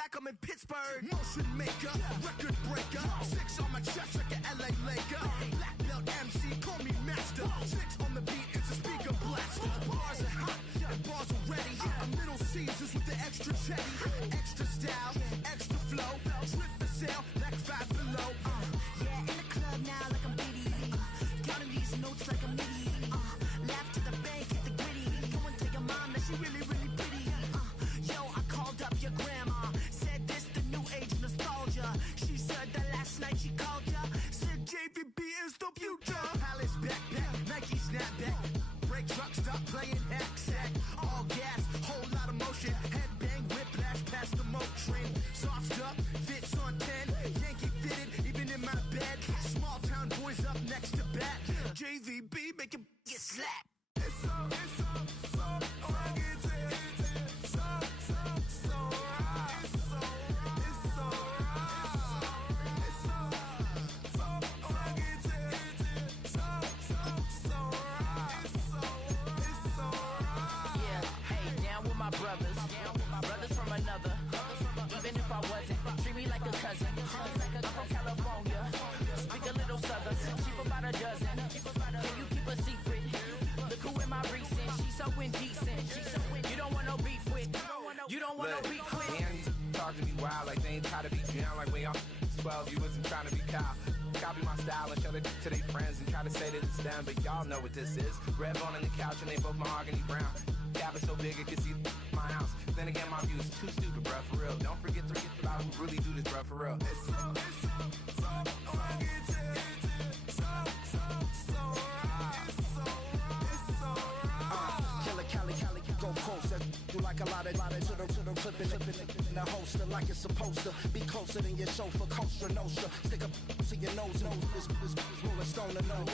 like I'm in Pittsburgh. Motion maker, record breaker. 6 on my chest like an LA Laker. Black belt MC, call me master. 6 on the beat, it's a speaker blaster. Bars are hot, and bars are ready. I'm Middle Caesars with the extra chetty. Extra style, extra flow. Drip for sale, like 5 below. Yeah, in the club now like I'm Biddy. Counting these notes like I'm Middy. Laugh to the bank, hit the gritty. Go and tell your mom that she really, really pretty. Yo, I called up your grandma. Said this the new age nostalgia. She said that last night she called ya. Said JVB is the future. Palace backpack, Nike snapback. Break truck, stop playing hack sack. All gas, whole lot of motion. Headbang, whiplash, past the moat train. Soft up, fits on 10. Yankee fitted, even in my bed. Small town boys up next to bat. JVB, make it get slapped. It's so rugged. Brothers from another. Even if I wasn't, treat me like a cousin. I'm from California, speak a little southern. Cheap about a dozen. Can you keep a secret? Look who in my recent. She's so indecent. You don't want no beef with. You don't want no beef with. Man, talk to me wild like they ain't try to be down. Like way off 12, you wasn't trying to be Kyle. Copy my style and show it to their friends and try to say that it's them, but y'all know what this is. Red bone on the couch and they both mahogany brown. Cabin so big it can see my house. Then again, my view is too stupid, bruh, for real. Don't forget to get about who really do this, bruh, for real. It's so rugged. Cali, go coast. You like a lot of to the clipping in the holster like it's supposed to be closer than your chauffeur, Costa Nostra. Stick up to your nose, this rolling stone and no.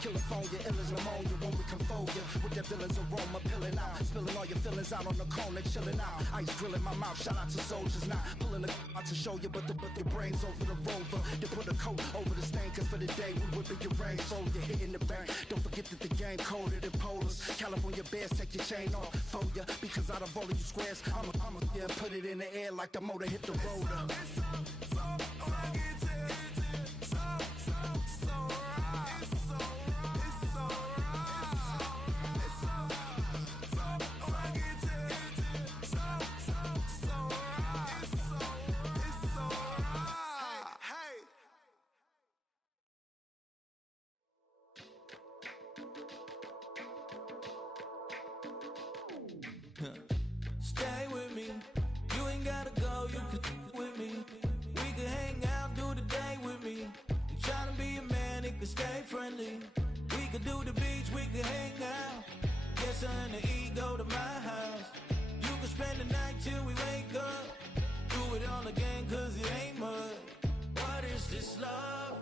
California, ill as pneumonia when we confold you with that villain's aroma, pilling out, spilling all your feelings out on the corner, chilling out. Ice grilling my mouth, shout out to soldiers, not pulling the out to show you, but your brains over the rover. They put a coat over the stain, cause for the day we whipping your range, so you're hitting the bank. Don't forget that the game coded in polars. California bears, take your chain off for ya, because out of all of you squares, I'ma yeah, put it in the air like the motor hit the roller. Stay with me, you ain't gotta go, you can with me. We can hang out, do the day with me. You tryna be a man, it can stay friendly. We could do the beach, we can hang out. Yes, her and the E go to my house. You can spend the night till we wake up. Do it all again, cause it ain't mud. What is this love?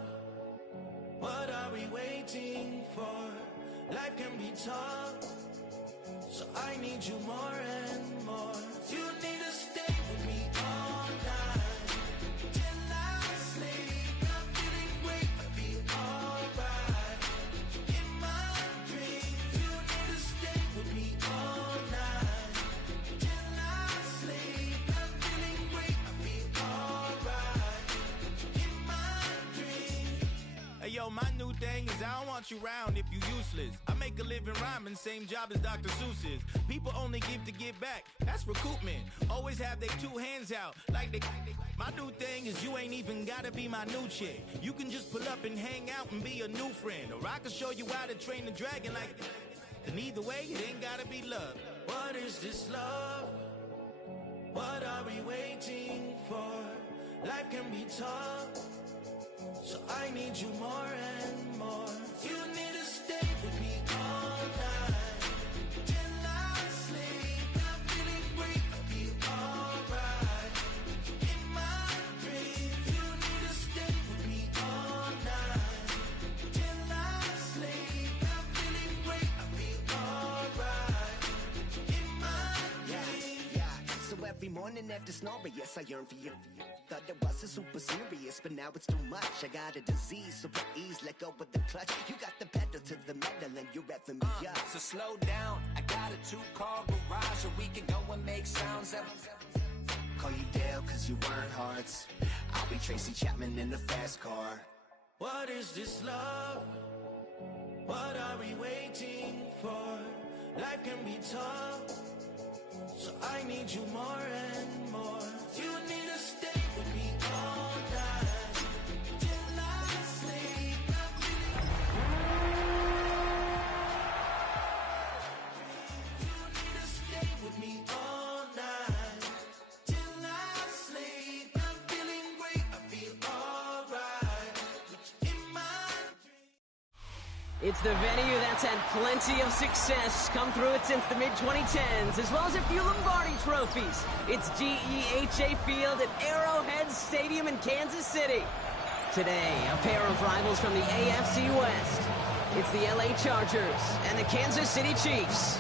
What are we waiting for? Life can be tough, so I need you more and more. You need to stay with me all night till I sleep. I'm feeling great, I'll be alright. In my dreams, you need to stay with me all night till I sleep. I'm feeling great, I'll be alright. In my dreams. Hey yo, my new thing is I don't want you around if you useless. I make a living rhyming, same job as Dr. Seuss's. People only give to get back, that's recoupment. Always have their 2 hands out, like they. My new thing is you ain't even gotta be my new chick. You can just pull up and hang out and be a new friend. Or I can show you how to train the dragon like. And either way, it ain't gotta be love. What is this love? What are we waiting for? Life can be tough, so I need you more and more. You need to stay with me all night till I sleep. I'm feeling great, I'll be alright. In my dreams, you need to stay with me all night till I sleep. I'm feeling great, I'll be alright. In my dreams. Yeah. So every morning after snoring, yes, I yearn for you. Thought it wasn't super serious, but now it's too much. I got a disease, so please let go with the clutch. You got the pedal to the metal and you're revving me up. So slow down, I got a 2-car garage, or we can go and make sounds. call you Dale cause you weren't hearts. I'll be Tracy Chapman in the fast car. What is this love? What are we waiting for? Life can be tough, so I need you more and more. You need to stay with me all night till I sleep. You need to stay with me all night till I sleep. I'm feeling great, I feel alright. In my dreams. It's the venue that's had plenty of success, come through it since the mid-2010s, as well as a few Lombardi trophies. It's GEHA Field at Arrowhead Stadium in Kansas City. Today, a pair of rivals from the AFC West. It's the LA Chargers and the Kansas City Chiefs.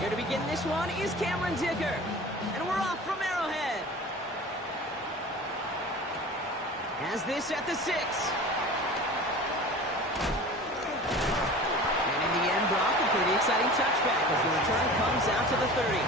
Here to begin this one is Cameron Dicker. And we're off from Arrowhead. Has this at the 6. And in the end, Brock, a pretty exciting touchback as the return comes out to the 30.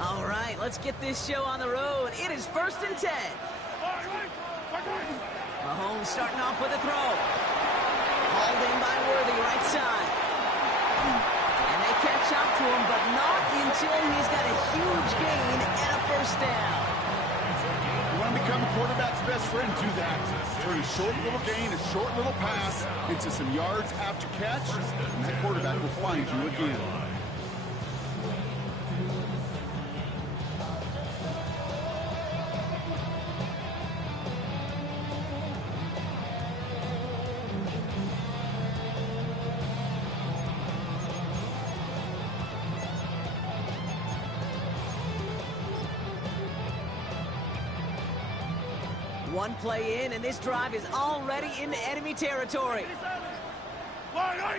All right, let's get this show on the road. It is 1st and 10. Mahomes starting off with a throw. Hauled in by Worthy, right side. And they catch up to him, but not until he's got a huge gain and a first down. You want to become a quarterback's best friend, do that. Turn a short little gain, a short little pass into some yards after catch, and that quarterback will find you again. One play in, and this drive is already into enemy territory. Now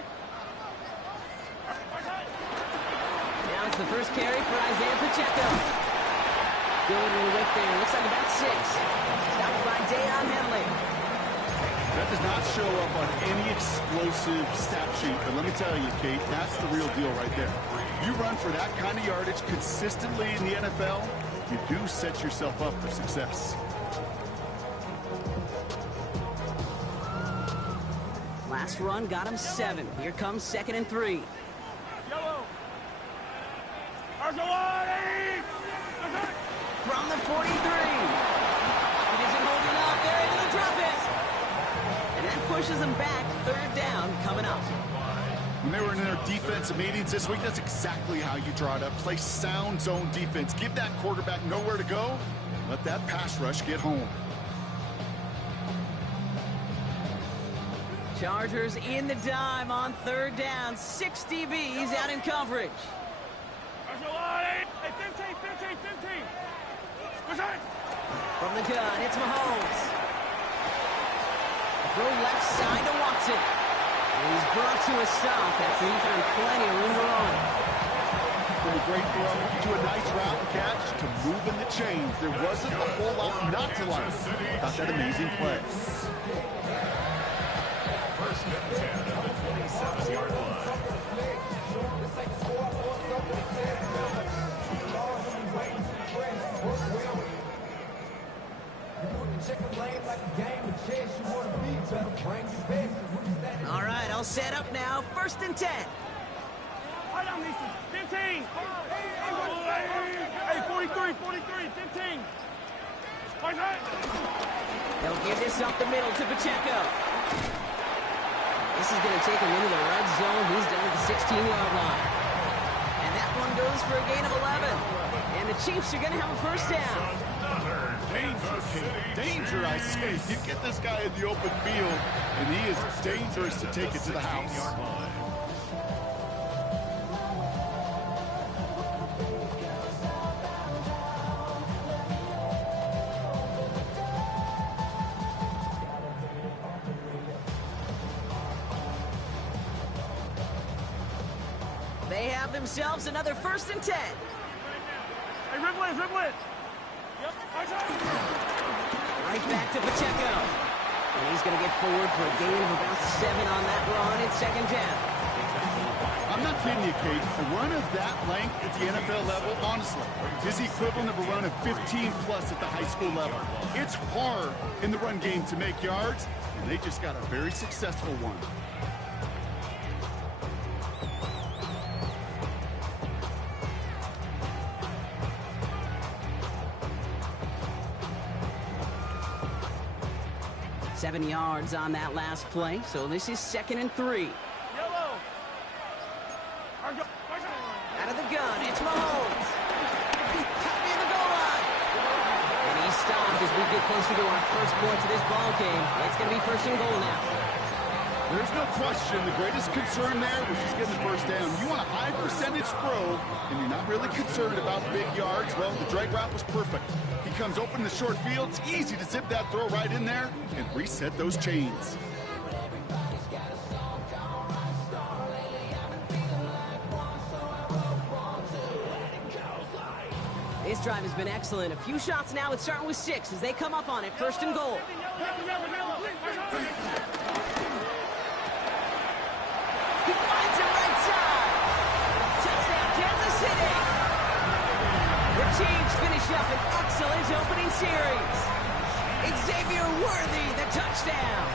it's the first carry for Isaiah Pacheco. Good little whip there. Looks like about 6. Stopped by Deion Henley. That does not show up on any explosive stat sheet, but let me tell you, Kate, that's the real deal right there. You run for that kind of yardage consistently in the NFL, you do set yourself up for success. Last run got him 7. Here comes 2nd and 3. From the 43. It isn't holding up. They're able to drop it. And that pushes them back. 3rd down coming up. When they were in their defensive meetings this week, that's exactly how you draw it up. Play sound zone defense. Give that quarterback nowhere to go. Let that pass rush get home. Chargers in the dime on 3rd down. 6 DBs out in coverage. From the gun, it's Mahomes. Throw left side to Watson. And he's brought to a stop after he found plenty of room to run. From a great throw to a nice route catch to moving the chains. There wasn't a whole lot not to like about that amazing play. First and 10 at the 27-yard line. All right, all set up now. 1st and 10. 15. Hey, 43, 15. They'll give this up the middle to Pacheco. This is going to take him into the red zone. He's down at the 16-yard line. And that one goes for a gain of 11. And the Chiefs are going to have a first down. Danger, Kate. Danger, I say. You get this guy in the open field, and he is dangerous to take it to the house. They have themselves another 1st and 10. Hey, Riblet. Yep. Right back to Pacheco. And he's going to get forward for a gain of about 7 on that run. It's 2nd down. I'm not kidding you, Kate. A run of that length at the NFL level, honestly, is the equivalent of a run of 15-plus at the high school level. It's hard in the run game to make yards, and they just got a very successful one. Seven yards on that last play, so this is 2nd and 3. Yellow. Out of the gun, it's Mahomes. Caught near the goal line. And he's stopped as we get closer to our first points of this ball game. It's going to be 1st and goal now. There's no question the greatest concern there was just getting the first down. You want a high percentage throw, and you're not really concerned about big yards. Well, the drag route was perfect. He comes open in the short field. It's easy to zip that throw right in there and reset those chains. This drive has been excellent. A few shots now. It's starting with 6 as they come up on it. 1st and goal. He finds it right side. Touchdown, Kansas City. The Chiefs finish up an excellent opening series. Xavier Worthy, the touchdown.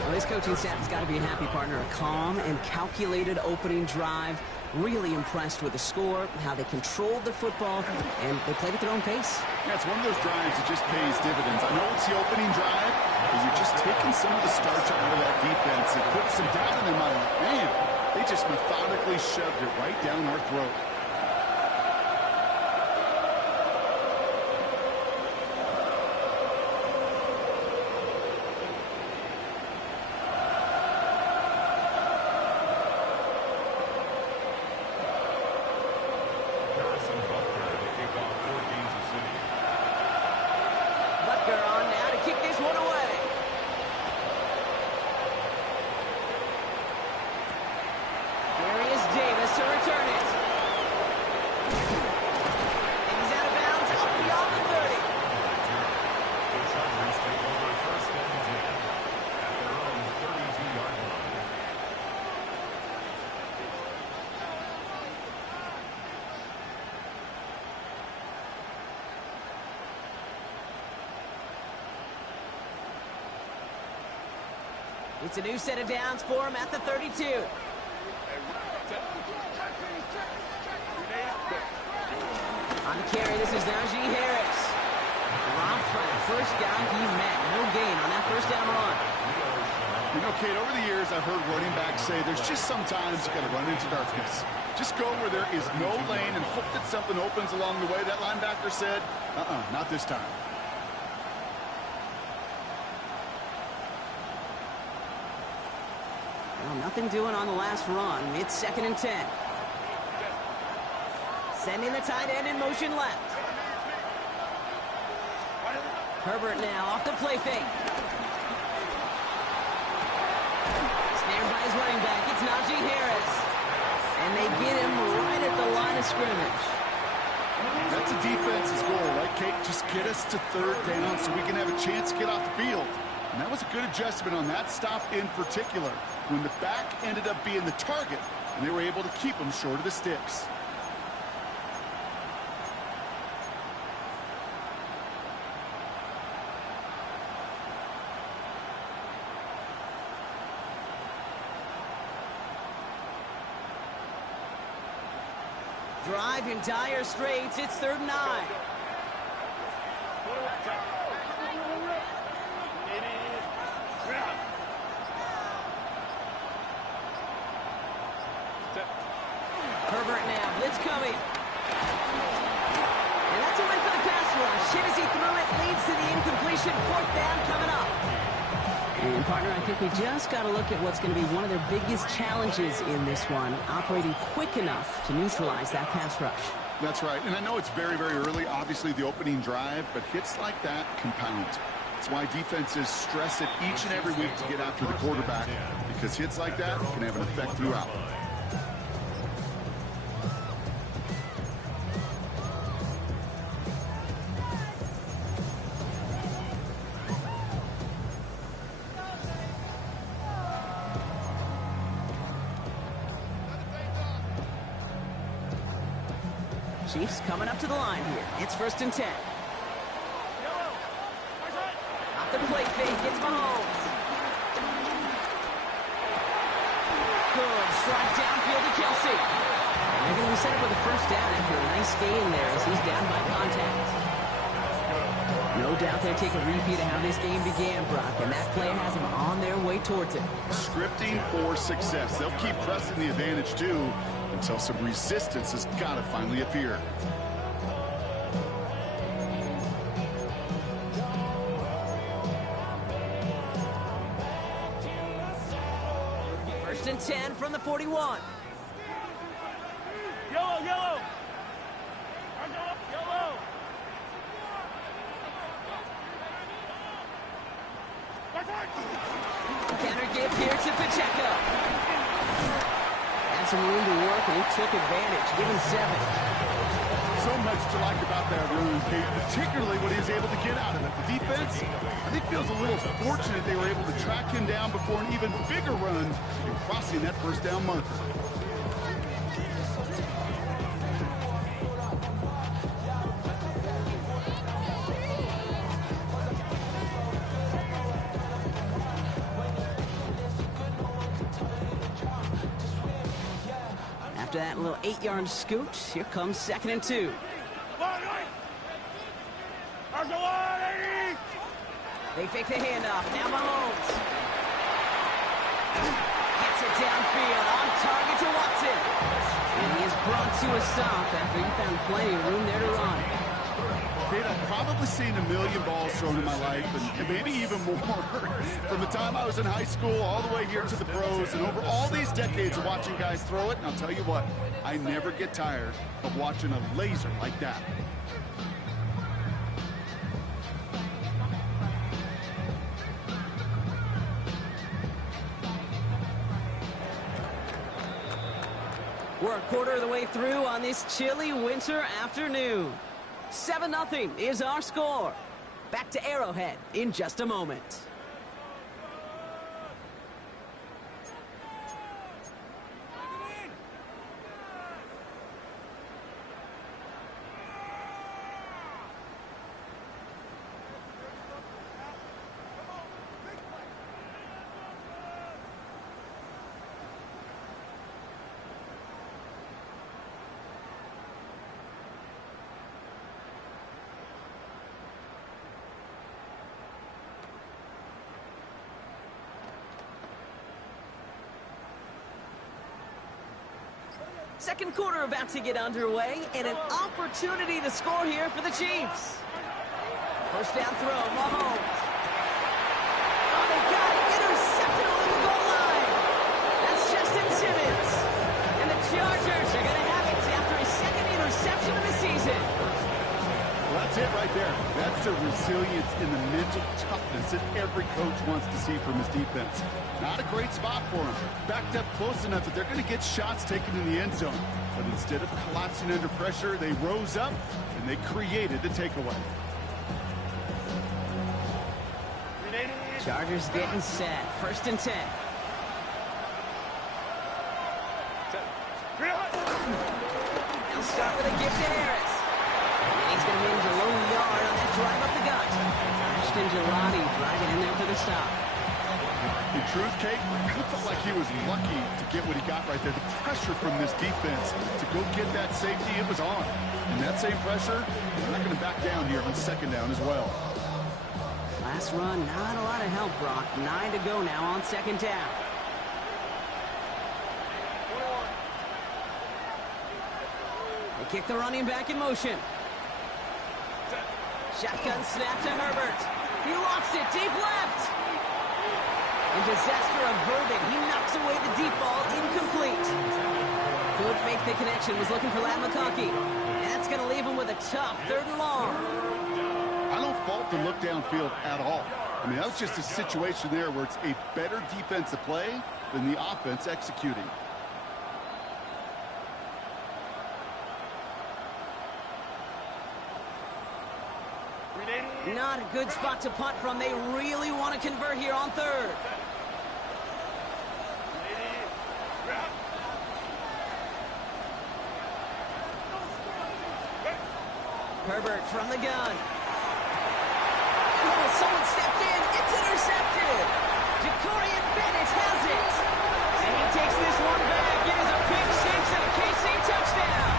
Well, this coaching staff has got to be a happy partner. A calm and calculated opening drive. Really impressed with the score, how they controlled the football, and they played at their own pace. Yeah, it's one of those drives that just pays dividends. I know it's the opening drive, but you're just taking some of the starch out of that defense and putting some doubt in their mind. Man, they just methodically shoved it right down our throat. It's a new set of downs for him at the 32. On the carry, this is Najee Harris. Dropped by the first guy he met. No gain on that first down run. You know, Kate, over the years, I've heard running backs say there's just sometimes you got to run into darkness. Just go where there is no lane and hope that something opens along the way. That linebacker said, not this time. Well, nothing doing on the last run. It's 2nd and 10. Sending the tight end in motion left. Herbert now off the play fake. Snared by his running back. It's Najee Harris. And they get him right at the line of scrimmage. That's a defense's goal, right, Kate? Just get us to 3rd down so we can have a chance to get off the field. And that was a good adjustment on that stop in particular, when the back ended up being the target, and they were able to keep him short of the sticks. Drive in dire straits. It's 3rd and 9. It is. Herbert now, blitz coming. And that's a win for the pass rush. Hit as he threw it, leads to the incompletion. 4th down coming up. And, partner, I think we just got to look at what's going to be one of their biggest challenges in this one, operating quick enough to neutralize that pass rush. That's right. And I know it's very, very early, obviously, the opening drive, but hits like that compound. That's why defenses stress it each and every week to get after the quarterback, because hits like that can have an effect throughout. Chiefs coming up to the line here. It's 1st and 10. Off the play fake, gets Mahomes. Good, strike downfield to Kelsey. And they're going to be set up with a 1st down after a nice gain there as he's down by contact. No doubt they'll take a repeat of how this game began, Brock, and that play has them on their way towards it. Scripting for success. They'll keep pressing the advantage, too, until some resistance has got to finally appear. First and 10 from the 41. Yellow, yellow. Yellow. Counter give here to Pacheco. Had some room to work, and he took advantage. Give him 7. So much to like about that run, Kate, particularly what he was able to get out of it. The defense, I think, feels a little fortunate they were able to track him down before an even bigger run in crossing that 1st down marker. After that little 8-yard scoot, here comes 2nd and 2. They fake the handoff. Now Mahomes. Gets it downfield. On target to Watson. And he is brought to a stop after he found plenty of room there to run. Kate, I've probably seen a million balls thrown in my life, and maybe even more. From the time I was in high school all the way here to the pros, and over all these decades of watching guys throw it, and I'll tell you what, I never get tired of watching a laser like that. We're a quarter of the way through on this chilly winter afternoon. 7-0 is our score. Back to Arrowhead in just a moment. Second quarter about to get underway, and an opportunity to score here for the Chiefs. 1st down throw, Mahomes. Oh, they got it. Intercepted on the goal line. That's Justin Simmons. And the Chargers are going to have it after his 2nd interception of the season. Well, that's it right there. That's the resilience and the mental toughness that every coach wants to see from his defense. Not a great spot for him. Backed up close enough that they're going to get shots taken in the end zone. But instead of collapsing under pressure, they rose up and they created the takeaway. Chargers getting set. 1st and 10. They'll start with a gift to Harris. And he's going to manage a low yard on that drive up the gut. Ashton Gelati driving in there for the stop. In truth, Kate, I felt like he was lucky to get what he got right there. The pressure from this defense to go get that safety, it was on. And that same pressure, they're not going to back down here on 2nd down as well. Last run, not a lot of help, Brock. 9 to go now on 2nd down. kick the running back in motion. Shotgun snap to Herbert. He lofts it deep left. And disaster averted. He knocks away the deep ball, incomplete. Couldn't make the connection, was looking for Lat McConkey. And that's going to leave him with a tough 3rd and long. I don't fault the look downfield at all. I mean, that was just a situation there where it's a better defensive play than the offense executing. Not a good spot to punt from. They really want to convert here on 3rd. Herbert from the gun. Oh, someone stepped in. It's intercepted. Jacorian Bennett has it. And he takes this one back. It is a pick six and a KC touchdown.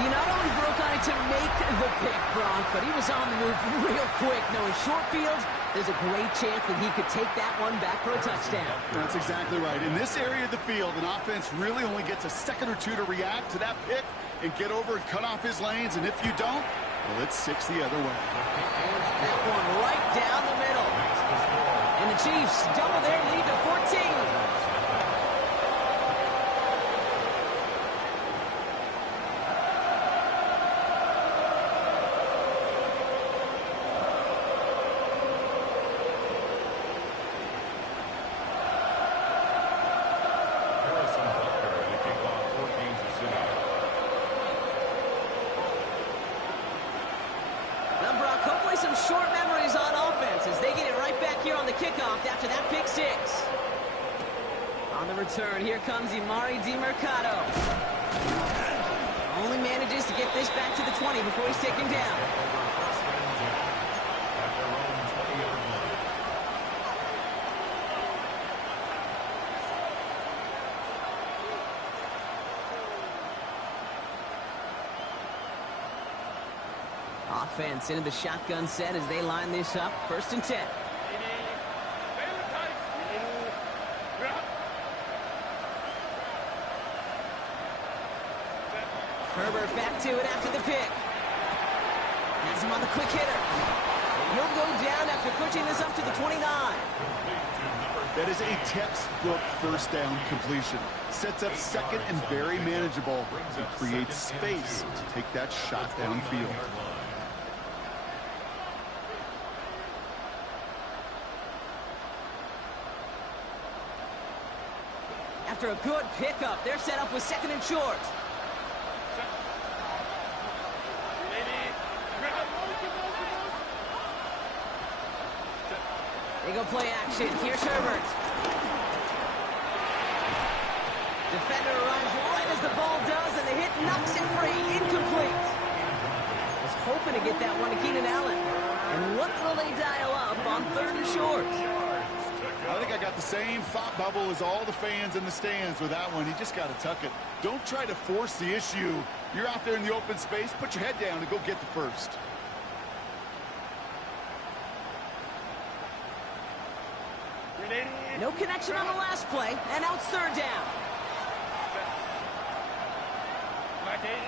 He not only broke on it to make the pick, Bronk, but he was on the move real quick. Knowing short field, there's a great chance that he could take that one back for a touchdown. That's exactly right. In this area of the field, an offense really only gets a second or two to react to that pick and get over and cut off his lanes. And if you don't, well, it's 6 the other way. That one right down the middle. And the Chiefs double their lead to 14. Some short memories on offense as they get it right back here on the kickoff after that pick six. On the return, here comes Imari DiMercato. Only manages to get this back to the 20 before he's taken down. Offense into the shotgun set as they line this up. 1st and 10. Herbert back to it after the pick. Has him on the quick hitter. And he'll go down after pushing this up to the 29. That is a textbook 1st down completion. Sets up 2nd and very manageable and creates space to take that shot downfield. After a good pickup, they're set up with 2nd and short. They go play action. Here's Herbert. Defender runs right as the ball does, and the hit knocks it free. Incomplete. Was hoping to get that one to Keenan Allen. And what will they dial up on 3rd and short? I think I got the same thought bubble as all the fans in the stands with that one. You just got to tuck it. Don't try to force the issue. You're out there in the open space. Put your head down and go get the first. No connection on the last play, and now it's 3rd down.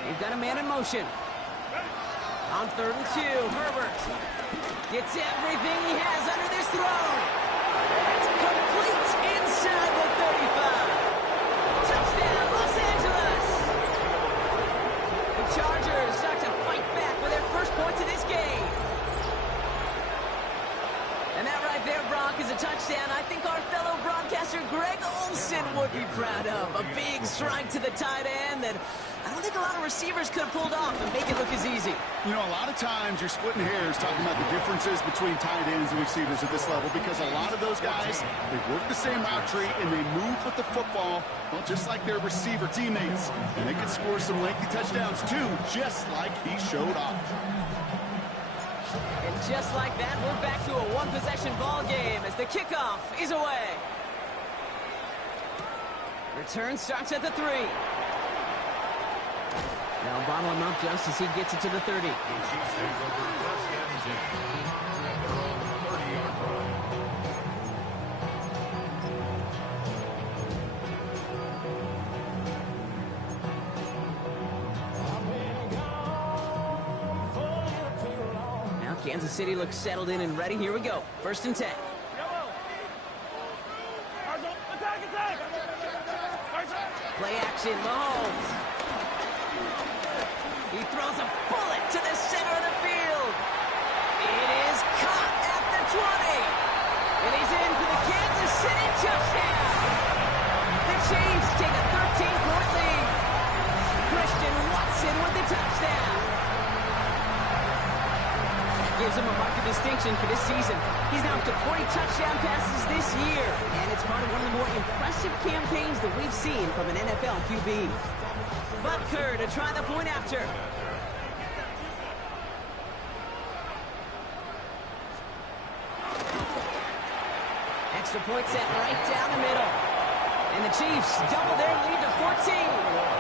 They've got a man in motion. On 3rd and 2, Herbert gets everything he has under this throw. It's complete inside the 35. Touchdown, Los Angeles. The Chargers start to fight back with their first points of this game. And that right there, Brock, is a touchdown I think our fellow broadcaster Greg Olsen would be proud of. A big strike to the tight end that I don't think a lot of receivers could have pulled off and make it look as easy. You know, a lot of times you're splitting hairs talking about the differences between tight ends and receivers at this level because a lot of those guys, they work the same route tree and they move with the football, well, just like their receiver teammates. And they can score some lengthy touchdowns too, just like he showed off. And just like that, we're back to a one-possession ball game as the kickoff is away. Return starts at the 3. Now bottle him up just as he gets it to the 30. Kansas City looks settled in and ready. Here we go. 1st and 10. Attack! Play action, Mahomes. He throws a bullet to the center of the field. It is caught at the 20. And he's in for the Kansas City touchdown. The Chiefs take a 13-point lead. Christian Watson with the touchdown. Gives him a mark of distinction for this season. He's now up to 40 touchdown passes this year, and it's part of one of the more impressive campaigns that we've seen from an NFL QB. Butker to try the point after. Extra point set right down the middle. And the Chiefs double their lead to 14.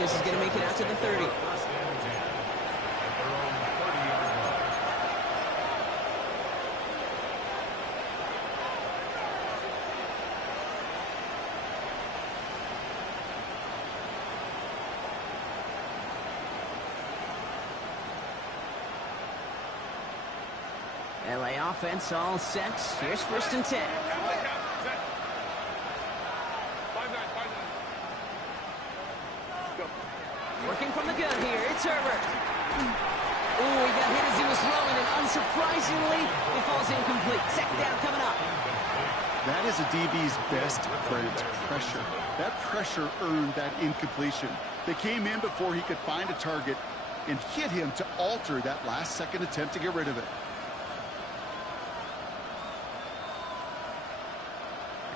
This is going to make it out to the 30. LA offense all set. Here's 1st and 10. Working from the gun here, it's Herbert. Ooh, he got hit as he was throwing, and unsurprisingly, it falls incomplete. 2nd down coming up. That is a DB's best friend, pressure. That pressure earned that incompletion. They came in before he could find a target and hit him to alter that last-second attempt to get rid of it.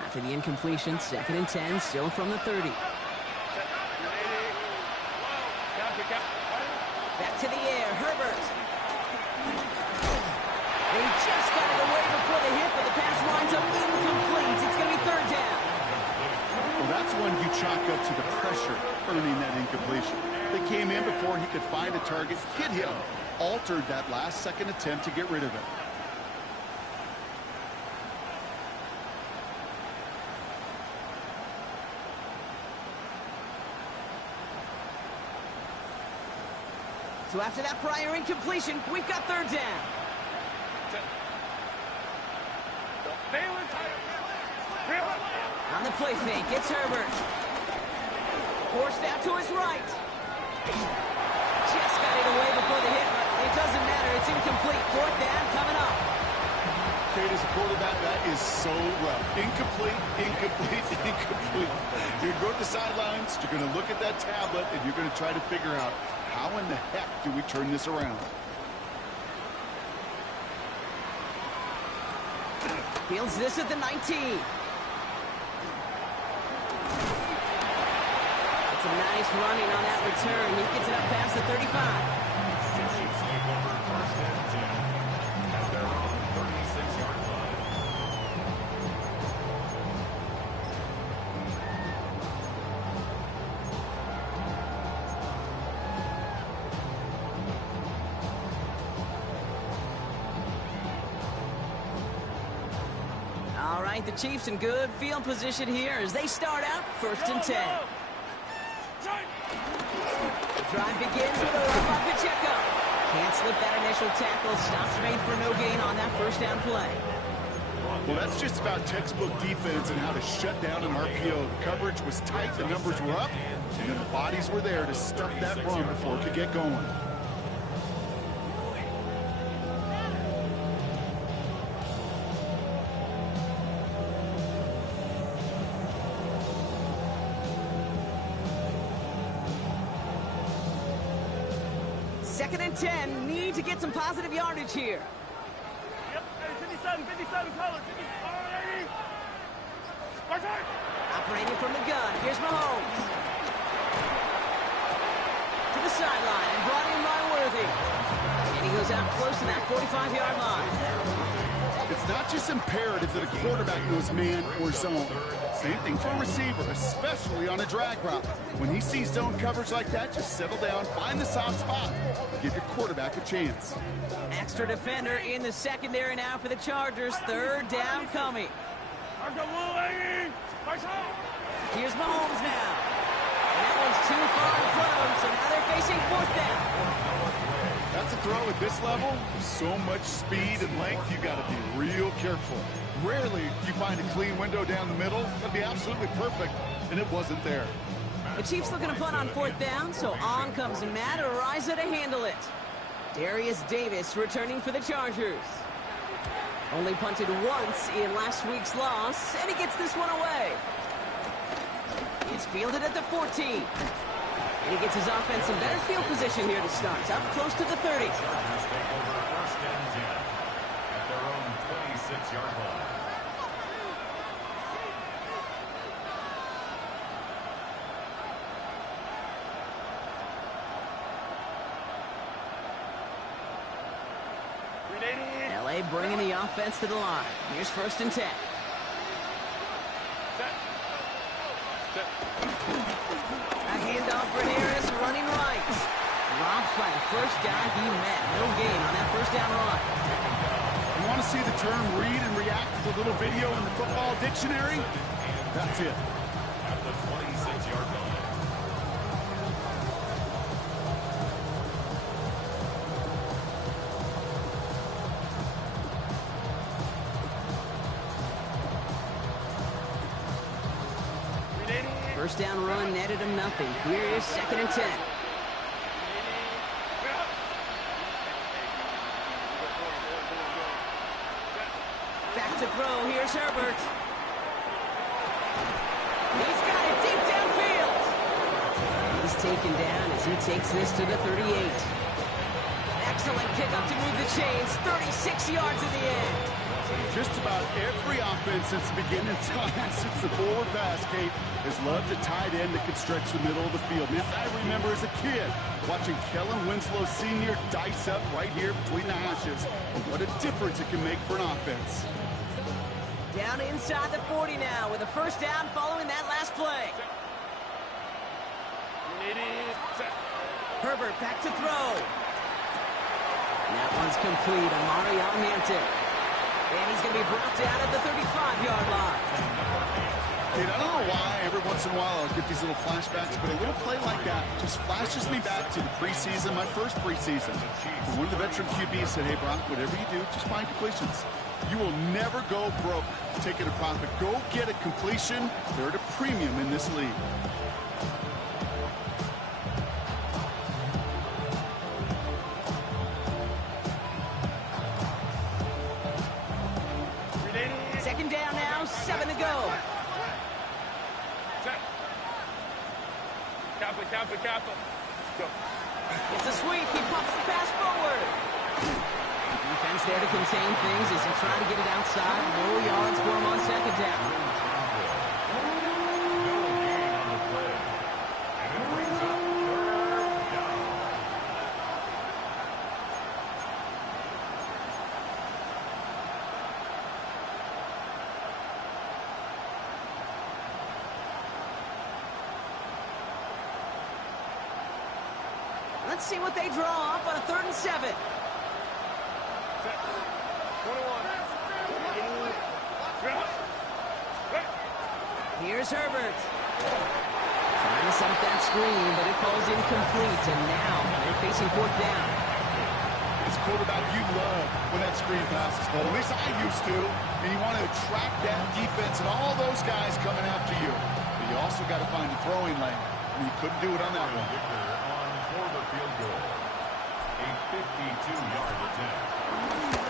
After the incompletion, 2nd and 10, still from the 30. Back to the air, Herbert. And he just got it away before the hit, but the pass winds up incomplete. It's going to be 3rd down. Well, that's one you chalk up to the pressure earning that incompletion. They came in before he could find a target, hit him, altered that last-second attempt to get rid of it. So after that prior incompletion, we've got 3rd down. On the play fake, it's Herbert. Forced out to his right. Just got it away before the hit. It doesn't matter, it's incomplete. 4th down coming up. Kate, as a quarterback, that is so rough. Incomplete, incomplete, incomplete. You're going to go to the sidelines, you're going to look at that tablet, and you're going to try to figure out, how in the heck do we turn this around? Fields this at the 19. It's a nice running on that return. He gets it up past the 35. All right, the Chiefs in good field position here as they start out 1st and 10. The drive begins with a run by Pacheco. Can't slip that initial tackle. Stops made for no gain on that 1st down play. Well, that's just about textbook defense and how to shut down an RPO. The coverage was tight, the numbers were up, and then the bodies were there to stuff that run before it could get going. Second and 10, need to get some positive yardage here. Yep, 57, color, 50. Operating from the gun, here's Mahomes. To the sideline, and brought in by Worthy. And he goes out close to that 45-yard line. It's not just imperative that a quarterback knows man or zone. Same thing for a receiver, especially on a drag route. When he sees zone coverage like that, just settle down, find the soft spot, give your quarterback a chance. Extra defender in the secondary now for the Chargers. Third down coming. Here's Mahomes now. And that one's too far in front of him, so now they're facing fourth down. That's a throw at this level. So much speed and length, you got to be real careful. Rarely do you find a clean window down the middle. That'd be absolutely perfect, and it wasn't there. The Chiefs looking to punt on fourth down, so on comes Matt Araiza to handle it. Darius Davis returning for the Chargers. Only punted once in last week's loss, and he gets this one away. It's fielded at the 14. And he gets his offense in better field position here to start. Up close to the 30. Take over first and 10 at their own 26-yard line. LA bringing the offense to the line. Here's first and 10. A handoff for Harris, running right. Drops by the first guy he met. No gain on that first down run. You want to see the term read and react to the little video in the football dictionary? That's it. At the 26-yard line. First down run netted him nothing. Here is second and 10. Back to throw. Here's Herbert. He's got it deep downfield. He's taken down as he takes this to the 38. Excellent pickup to move the chains. 36 yards in the end. Just about every offense since the beginning of time, since the forward pass, Kate, has loved a tight end that could stretch the middle of the field. Man, I remember as a kid watching Kellen Winslow Sr. dice up right here between the hashes. And what a difference it can make for an offense. Down inside the 40 now with a first down following that last play. Herbert back to throw. And that one's complete. Amari Hampton. And he's going to be brought down at the 35-yard line. Kate, I don't know why every once in a while I'll get these little flashbacks, but a little play like that just flashes me back to the preseason, my first preseason. When one of the veteran QBs said, hey, Brock, whatever you do, just find completions. You will never go broke taking a profit. Go get a completion. They're at a premium in this league. Second down now, 7 to go. Kappa. Go. It's a sweep. He pumps the pass forward. Defense there to contain things as he tried to get it outside. No yards for him on second down. No gain on the play. And it brings up third down. Let's see what they draw up on a 3rd and 7. Here's Herbert. Trying to set up that screen, but it falls incomplete, and now they're facing fourth down. As a quarterback, you love when that screen pass is called. At least I used to. And you want to attract that defense and all those guys coming after you. But you also got to find the throwing lane. And you couldn't do it on that one. Victor on for the field goal. A 52-yard attempt.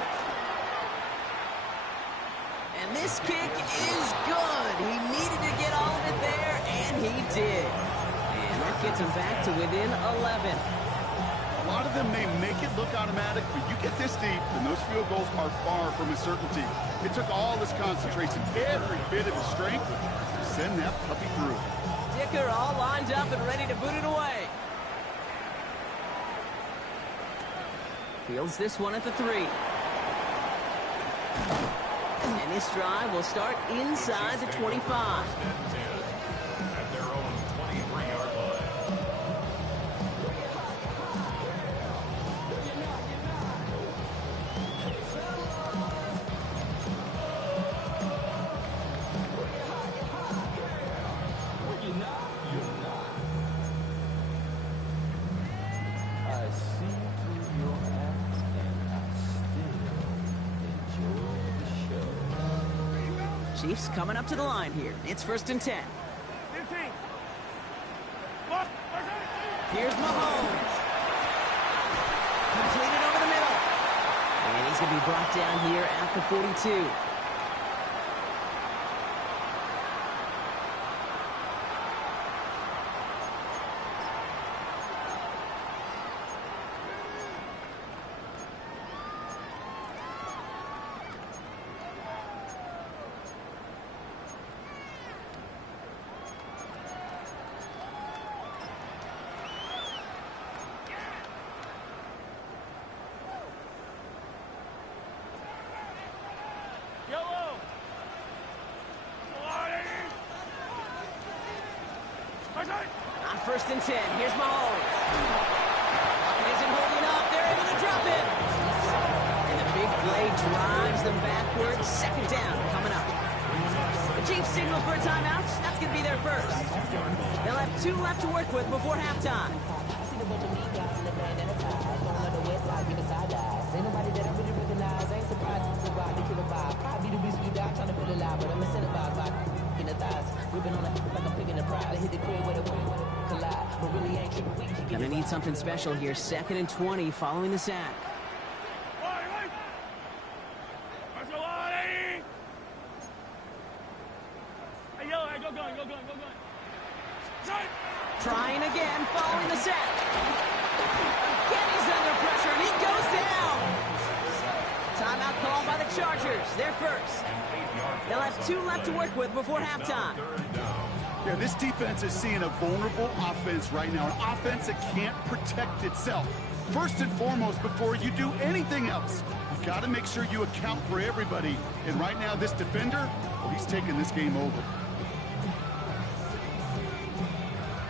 And this kick is good. He needed to get all of it there, and he did. And that gets him back to within 11. A lot of them may make it look automatic, but you get this deep, and those field goals are far from a certainty. It took all his concentration, every bit of his strength, to send that puppy through. Dicker all lined up and ready to boot it away. Fields this one at the 3. And this drive will start inside the 25. At their own 23-yard line. I see through your acts and I still enjoy the show. Chiefs coming up to the line here. It's 1st and 10. 15. Here's Mahomes. Completed over the middle. And he's going to be brought down here at the 42. Yellow. On 1st and 10, here's Mahomes. Pocket isn't holding up. They're able to drop it. And the big play drives them backwards. 2nd down coming up. The Chiefs signal for a timeout. That's going to be their first. They'll have 2 left to work with before halftime. Gonna need something special here. 2nd and 20 following the sack. Trying again following the sack. Again he's under pressure and he goes down. Timeout called by the Chargers. They're first. They'll have 2 left to work with before halftime. Yeah, this defense is seeing a vulnerable offense right now, an offense that can't protect itself. First and foremost, before you do anything else, you got to make sure you account for everybody. And right now, this defender, well, he's taking this game over.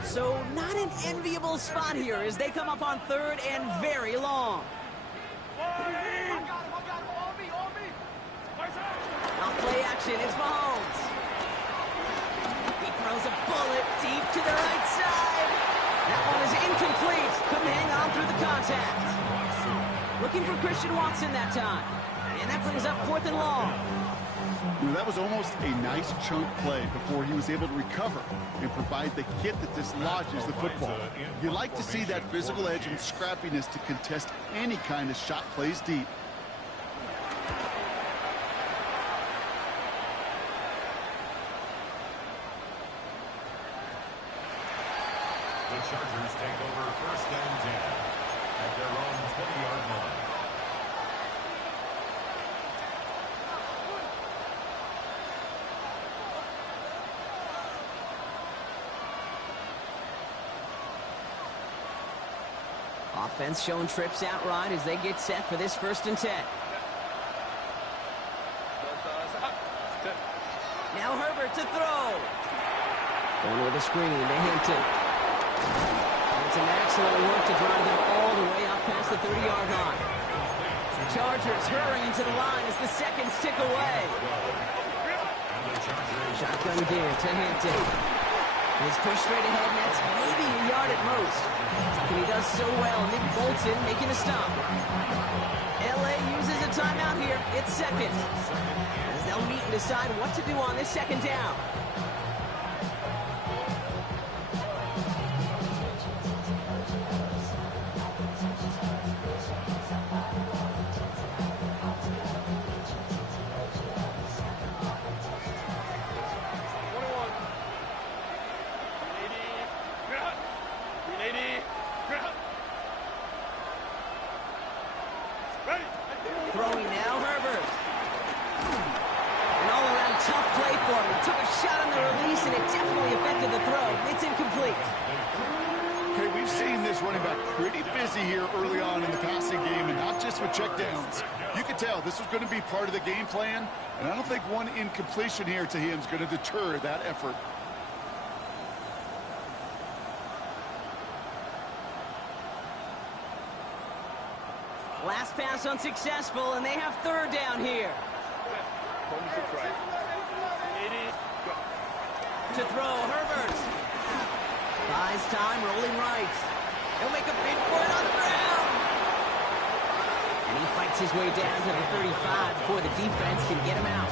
So not an enviable spot here as they come up on 3rd and very long. Now play action, it's Mahomes. He throws a bullet deep to the right side. That one is incomplete. Couldn't hang on through the contact. Looking for Christian Watson that time. And that brings up 4th and long. You know, that was almost a nice chunk play before he was able to recover and provide the hit that dislodges the football. You like to see that physical edge and scrappiness to contest any kind of shot plays deep. The Chargers take over 1st and 10 at their own 20-yard line. Offense showing trips out right as they get set for this 1st and 10. Now Herbert to throw. Going with a screen to Hinton. And some excellent work to drive them all the way up past the 30-yard line. Chargers hurrying to the line as the seconds tick away. Shotgun give to Hinton. He's pushed straight ahead, and that's maybe a yard at most. And he does so well. Nick Bolton making a stop. LA uses a timeout here. It's 2nd. As they'll meet and decide what to do on this 2nd down. Throwing now, Herbert. An all-around tough play for him. He took a shot on the release, and it definitely affected the throw. It's incomplete. Okay, we've seeing this running back pretty busy here early on in the passing game, and not just with checkdowns. You could tell this was going to be part of the game plan, and I don't think one incompletion here to him is going to deter that effort. Last pass unsuccessful, and they have third down here. To throw, Herbert. Buys time, rolling right. He'll make a bid for it on the ground. And he fights his way down to the 35 before the defense can get him out.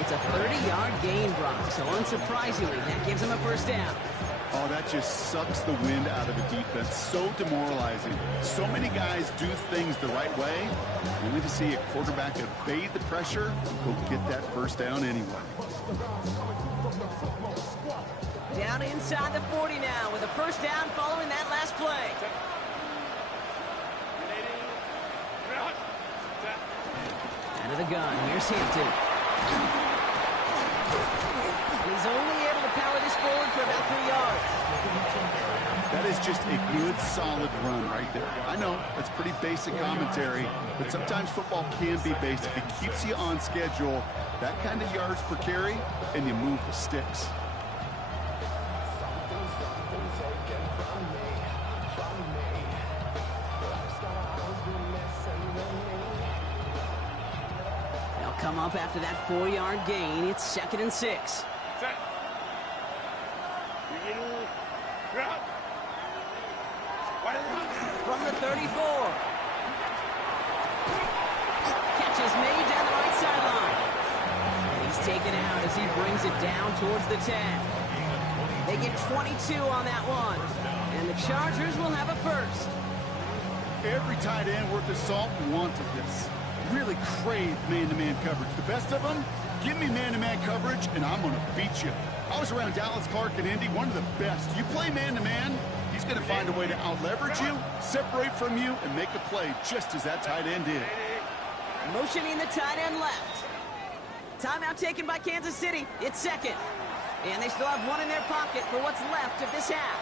It's a 30-yard gain, Brock, so unsurprisingly, that gives him a first down. Oh, that just sucks the wind out of a defense. So demoralizing. So many guys do things the right way, only to see a quarterback evade the pressure, go get that first down anyway. Down inside the 40 now with a first down following that last play. Out of the gun, here's Hampton. He's only able to power this forward for about 3 yards. That is just a good, solid run right there. I know, that's pretty basic commentary, but sometimes football can be basic. It keeps you on schedule, that kind of yards per carry, and you move the sticks. They'll come up after that 4-yard gain. It's 2nd and 6. From the 34. Catch is made down the right sideline. He's taken out as he brings it down towards the 10. They get 22 on that one. And the Chargers will have a first. Every tight end worth his salt wanted this. Really craved man-to-man coverage. The best of them, give me man-to-man coverage, and I'm going to beat you. I was around Dallas Clark and Indy, one of the best. You play man-to-man, he's going to find a way to out-leverage you, separate from you, and make a play just as that tight end did. Motioning the tight end left. Timeout taken by Kansas City. It's 2nd. And they still have one in their pocket for what's left of this half.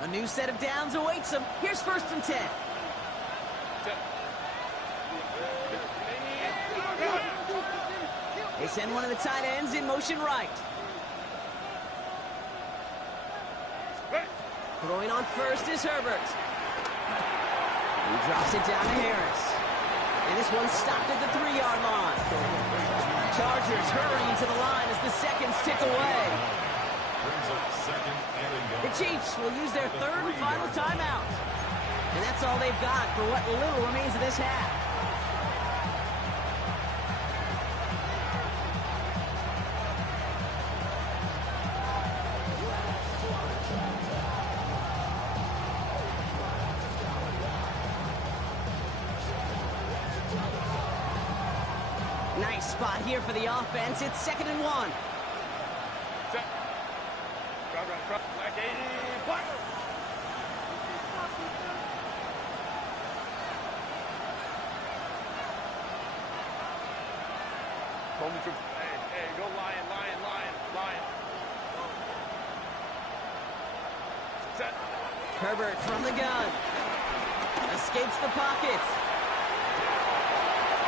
A new set of downs awaits them. Here's 1st and 10. They send one of the tight ends in motion right. Throwing on first is Herbert. He drops it down to Harris. And this one's stopped at the 3-yard line. Chargers hurrying to the line as the seconds tick away. The Chiefs will use their 3rd and final timeout. And that's all they've got for what little remains of this half. Nice spot here for the offense. It's 2nd and 1. Hey, go lion. Set. Herbert from the gun. Escapes the pocket.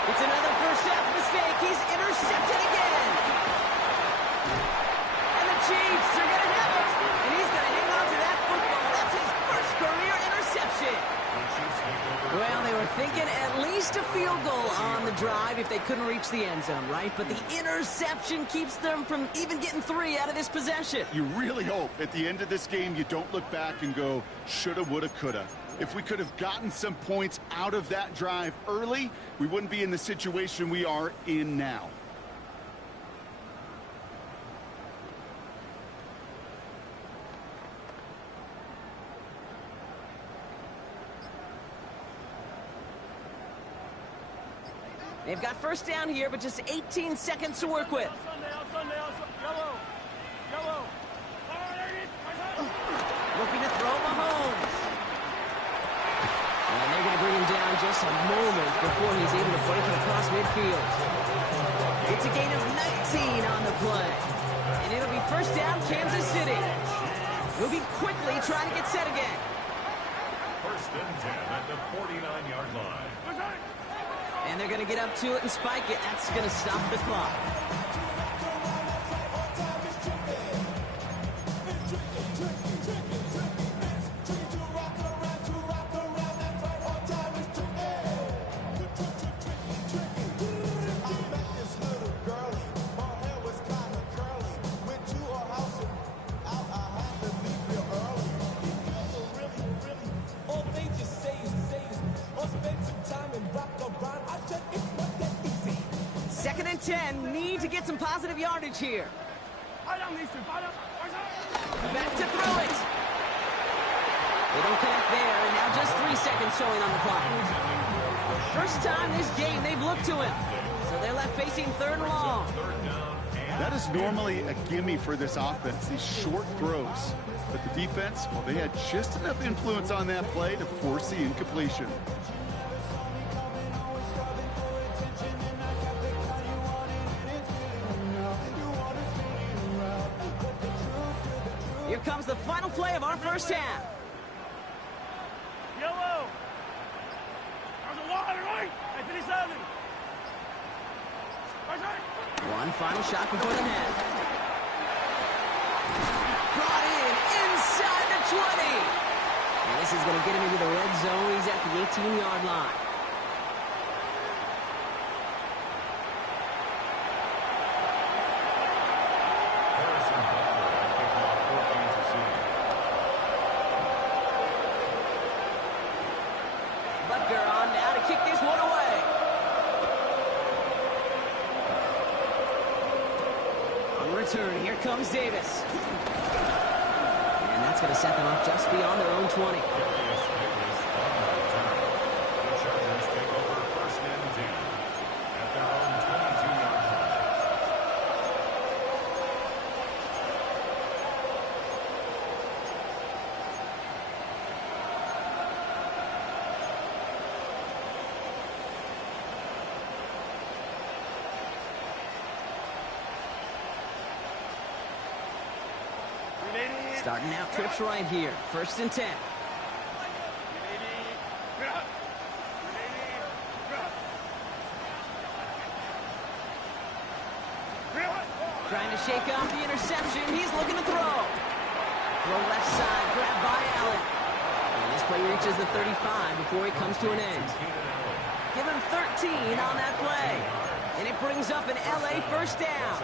It's another first half mistake. He's intercepted again. And the Chiefs are going to have it. And he's going to hang on to that football. That's his first career interception. Well, they were thinking at least a field goal on the drive if they couldn't reach the end zone, right? But the interception keeps them from even getting 3 out of this possession. You really hope at the end of this game you don't look back and go, shoulda, woulda, coulda. If we could have gotten some points out of that drive early, we wouldn't be in the situation we are in now. They've got first down here, but just 18 seconds to work with. Yellow. Looking to throw Mahomes. And they're going to bring him down just a moment before he's able to break it across midfield. It's a gain of 19 on the play. And it'll be first down, Kansas City. Moving quickly, trying to get set again. First and 10 at the 49-yard line. And they're going to get up to it and spike it. That's going to stop the clock. Second and 10, need to get some positive yardage here. Back to throw it. They don't connect there, and now just 3 seconds showing on the clock. First time this game they've looked to him. So they're left facing third and long. That is normally a gimme for this offense, these short throws. But the defense, well, they had just enough influence on that play to force the incompletion. Here comes the final play of our first half. Yellow. There's a water, right? I finished 7. One final shot before the half. Brought in inside the 20. And this is going to get him into the red zone. He's at the 18-yard line. Butker on now to kick this one away. On return, here comes Davis. And that's going to set them up just beyond their own 20. The Chargers take over first and 10 at their own 22-yard line. Starting out trips right here. First and 10. Trying to shake off the interception. He's looking to throw. Throw left side, grabbed by Allen. And this play reaches the 35 before it comes to an end. Give him 13 on that play. And it brings up an LA first down.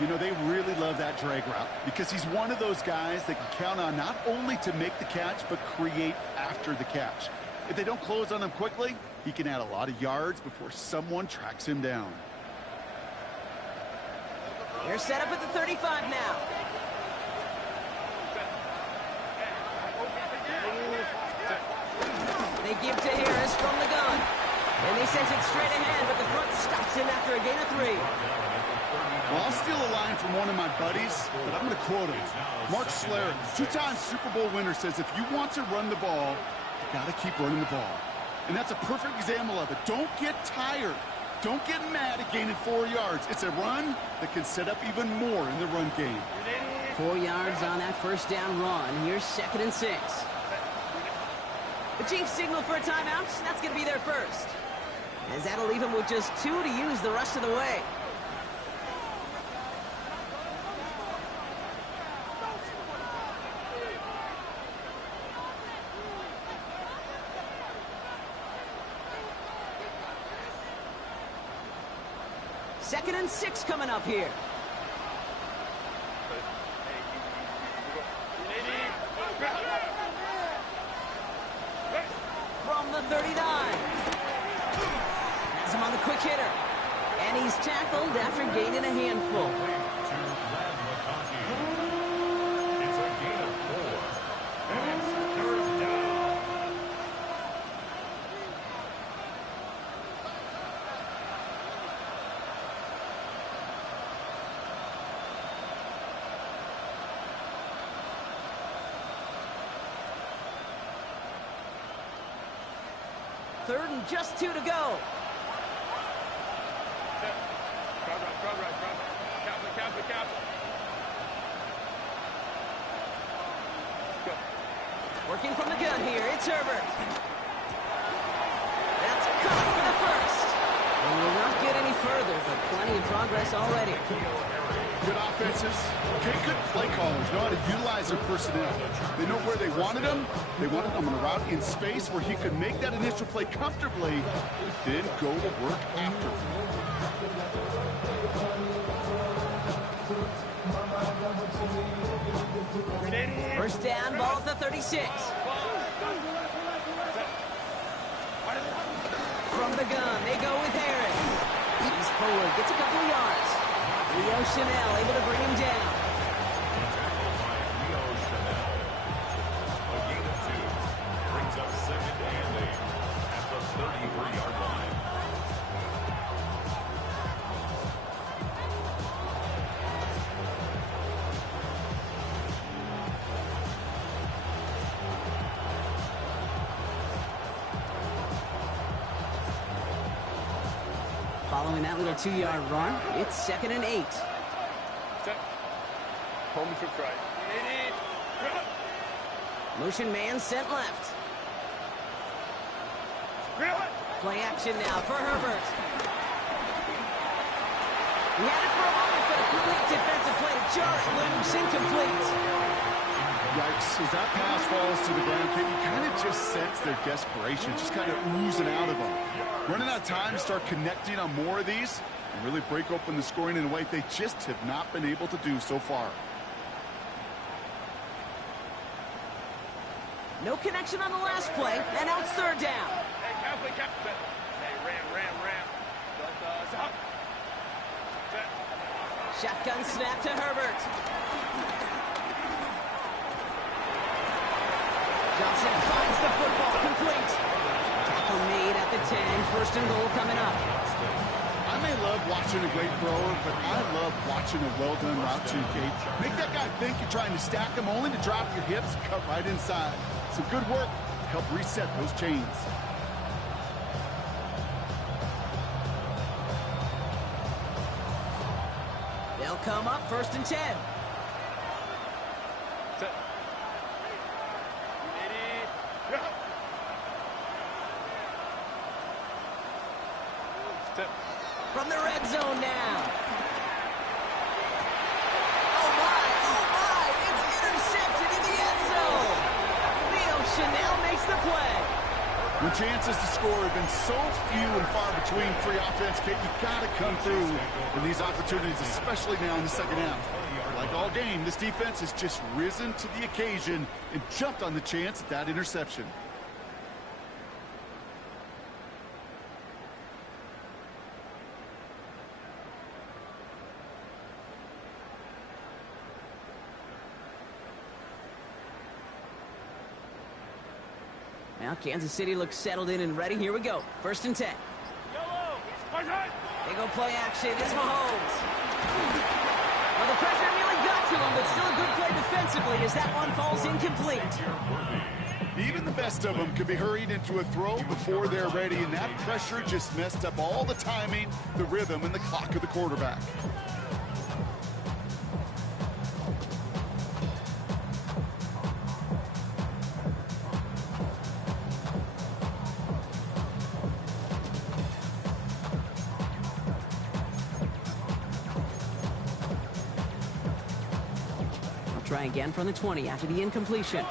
You know, they really love that drag route because he's one of those guys that can count on not only to make the catch, but create after the catch. If they don't close on him quickly, he can add a lot of yards before someone tracks him down. They're set up at the 35 now. They give to Harris from the gun. And they send it straight ahead, but the front stops him after a gain of 3. Well, I'll steal a line from one of my buddies, but I'm going to quote him. Mark Slater, 2-time Super Bowl winner, says if you want to run the ball, you got to keep running the ball. And that's a perfect example of it. Don't get tired. Don't get mad at gaining 4 yards. It's a run that can set up even more in the run game. 4 yards on that first down run. Here's second and 6. The Chiefs signal for a timeout. That's going to be their first. As that'll leave them with just 2 to use the rest of the way. Second and 6 coming up here. From the 39. Has him on the quick hitter. And he's tackled after gaining a handful. It's a gain of 4. And it's third down. 3rd and just 2 to go. Working from the gun here, it's Herbert. That's caught for the first. And will not get any further, but plenty of progress already. Good offenses. Okay, good play callers know how to utilize their personnel. They know where they wanted him. They wanted him on a route in space where he could make that initial play comfortably, then go to work after. First down, ball at the 36. From the gun, they go with Harris. He's forward, gets a couple of yards. Leo Chanel able to bring him down. Leo Chanel. A gain of 2 brings up 2nd and 8 at the 33-yard line. Following that little 2-yard run, it's 2nd and 8. Home to try. Motion man sent left. Play action now for Herbert. He had it for a moment, but a complete defensive play to jar it loose, incomplete. Yikes, as that pass falls to the ground, you kind of just sense their desperation, just kind of oozing out of them. Running out of time to start connecting on more of these and really break open the scoring in a way they just have not been able to do so far. No connection on the last play, and now it's 3rd down. Hey, captain. Hey, ram. Stop. Shotgun snap to Herbert. Johnson finds the football, complete. Tackle made at the 10, 1st and goal coming up. I may love watching a great thrower, but I love watching a well-done route too, Kate. Make that guy think you're trying to stack him, only to drop your hips, cut right inside. Some good work to help reset those chains. They'll come up 1st and 10. From the red zone now. Oh my, it's intercepted in the end zone. Leo Chanel makes the play. When chances to score have been so few and far between for your offense, Kate, you got to come through in these opportunities, especially now in the 2nd half. Like all game, this defense has just risen to the occasion and jumped on the chance at that interception. Now Kansas City looks settled in and ready. Here we go. 1st and 10. They go play action. It's Mahomes. Well, the pressure nearly got to him, but still a good play defensively as that one falls incomplete. Even the best of them could be hurried into a throw before they're ready, and that pressure just messed up all the timing, the rhythm, and the clock of the quarterback. Try again from the 20 after the incompletion.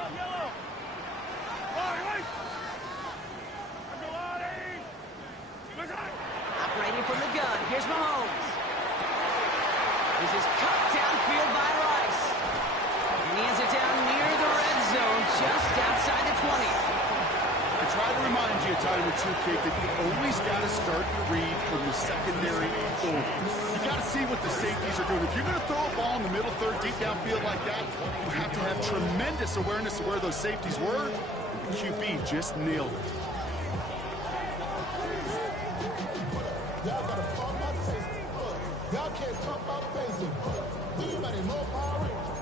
Operating from the gun, here's Mahomes. This is cut downfield by Rice. And he has it down near the red zone, just outside the 20. I try to remind you a time or two, Kate, that you always got to start your read from the secondary forward. You got to see what the safeties are doing. If you're going to throw a ball in the middle third, deep downfield like that, you have to have tremendous awareness of where those safeties were. The QB just nailed it. Y'all can't talk about basic. Anybody know Power Rangers?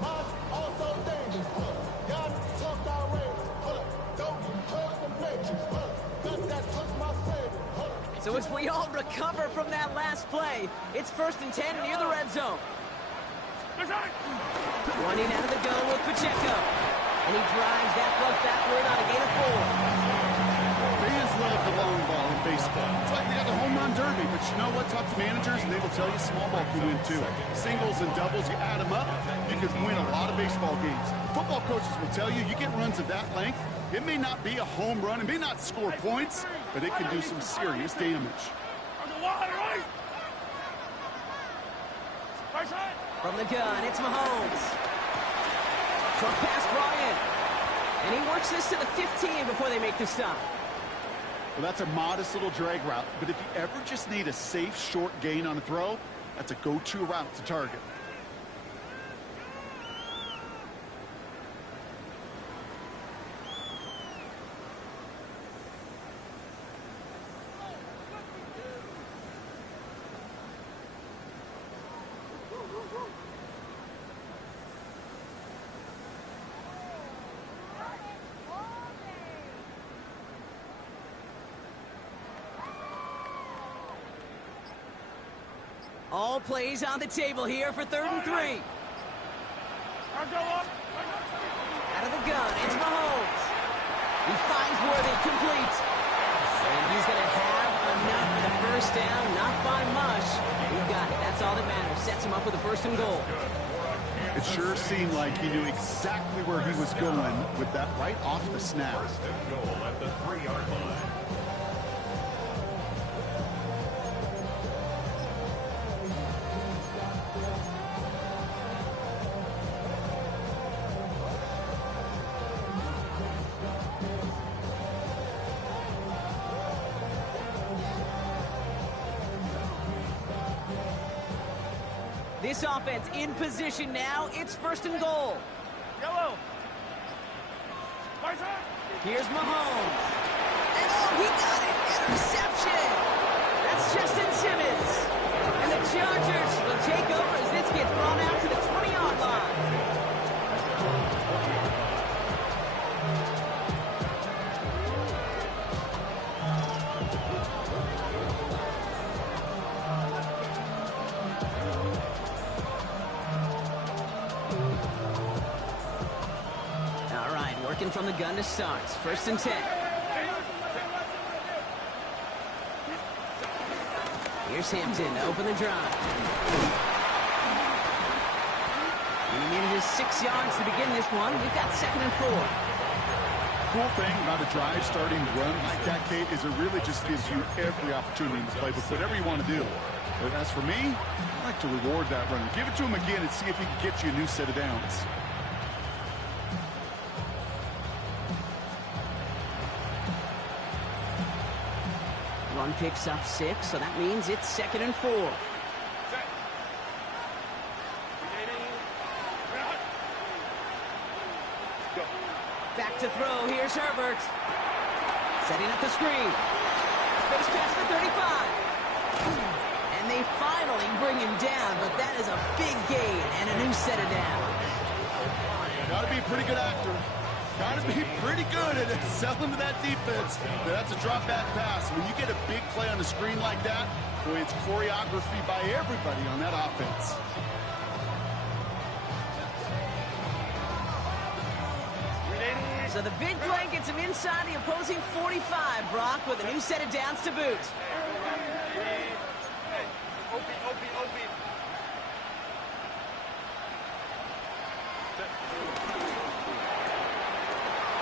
Mine's also dangerous. Y'all talk about Rangers. Don't get caught in the matrix. Got that So as we all recover from that last play, it's 1st and 10 near the red zone. Running out of the gun with Pacheco. And he drives that plug backward on a gain of 4. Fans love the long ball in baseball. It's like they got the home run derby, but you know what? Talk to managers, and they will tell you small ball can win too. Singles and doubles, you add them up, you can win a lot of baseball games. Football coaches will tell you, you get runs of that length, it may not be a home run, it may not score points, but it can do some serious damage. From the gun, it's Mahomes. Short pass brought in. And he works this to the 15 before they make the stop. Well, that's a modest little drag route, but if you ever just need a safe, short gain on a throw, that's a go-to route to target. All plays on the table here for 3rd and 3. Out of the gun, it's Mahomes. He finds Worthy, complete. And he's going to have enough for the first down, not by much. He got it. That's all that matters. Sets him up with a 1st and goal. It sure seemed like he knew exactly where he was going with that right off the snap. 1st and goal at the 3-yard line. This offense in position now. It's 1st and goal. Yellow. Here's Mahomes. And oh, he got it. Interception. That's Justin Simmons. And the Chargers will take over as this gets brought out to the 20-yard line. From the gun to start. 1st and 10. Here's Hampton to open the drive. And he manages 6 yards to begin this one. We've got 2nd and 4. Cool thing about a drive starting run like that, Kate, is it really just gives you every opportunity to play with whatever you want to do. But as for me, I like to reward that runner. Give it to him again and see if he can get you a new set of downs. Run picks up 6, so that means it's 2nd and 4. Back to throw. Here's Herbert. Setting up the screen. Space pass for 35. And they finally bring him down, but that is a big gain and a new set of downs. Got to be a pretty good actor. Got to be pretty good at selling to that defense. That's a drop back pass. When you get a big play on the screen like that, boy, it's choreography by everybody on that offense. So the big play gets him inside the opposing 45, Brock, with a new set of downs to boot.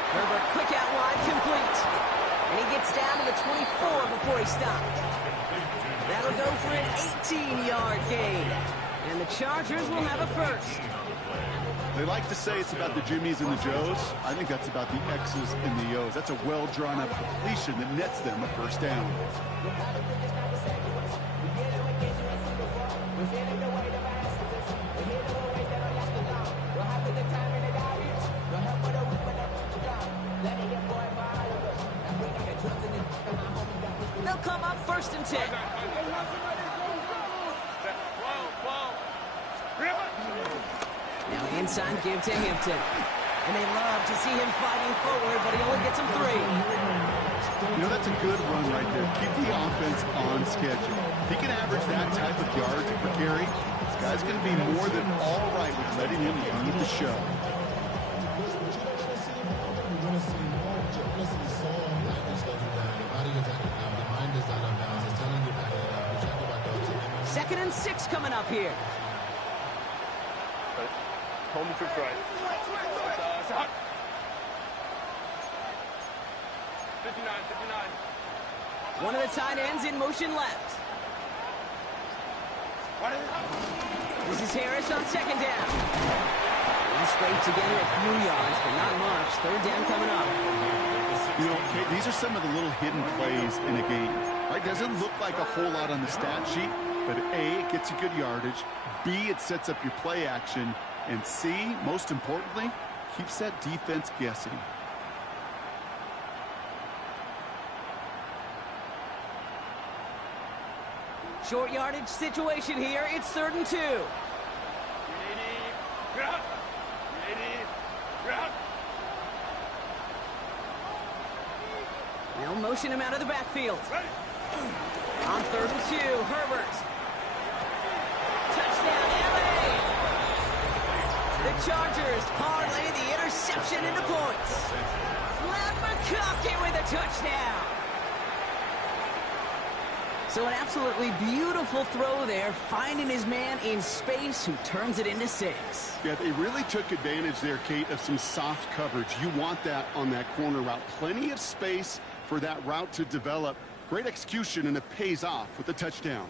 Herbert, quick out wide, complete. And he gets down to the 24 before he stopped. That'll go for an 18-yard gain. And the Chargers will have a 1st. They like to say it's about the Jimmies and the Joes. I think that's about the X's and the O's. That's a well-drawn-up completion that nets them a 1st down. They'll come up 1st and 10. Now inside give to Hampton. And they love to see him fighting forward, but he only gets him 3. You know, that's a good run right there. Keep the offense on schedule. If he can average that type of yards per carry, this guy's going to be more than all right with letting him lead the show. Second and 6 coming up here. Home troops right. 59. One of the tight ends in motion left. This is Harris on second down. He scraped together a few yards, but not much. Third down coming up. You know, Kate, these are some of the little hidden plays in a game. Right? Doesn't look like a whole lot on the stat sheet, but A, it gets you good yardage. B, it sets up your play action. And C, most importantly, keeps that defense guessing. Short yardage situation here. It's 3rd and 2. They'll motion him out of the backfield. On 3rd and 2, Herbert. Touchdown, LA! The Chargers parlay the interception into points. Matt McConkey with a touchdown. So an absolutely beautiful throw there, finding his man in space who turns it into 6. Yeah, they really took advantage there, Kate, of some soft coverage. You want that on that corner route. Plenty of space for that route to develop. Great execution, and it pays off with a touchdown.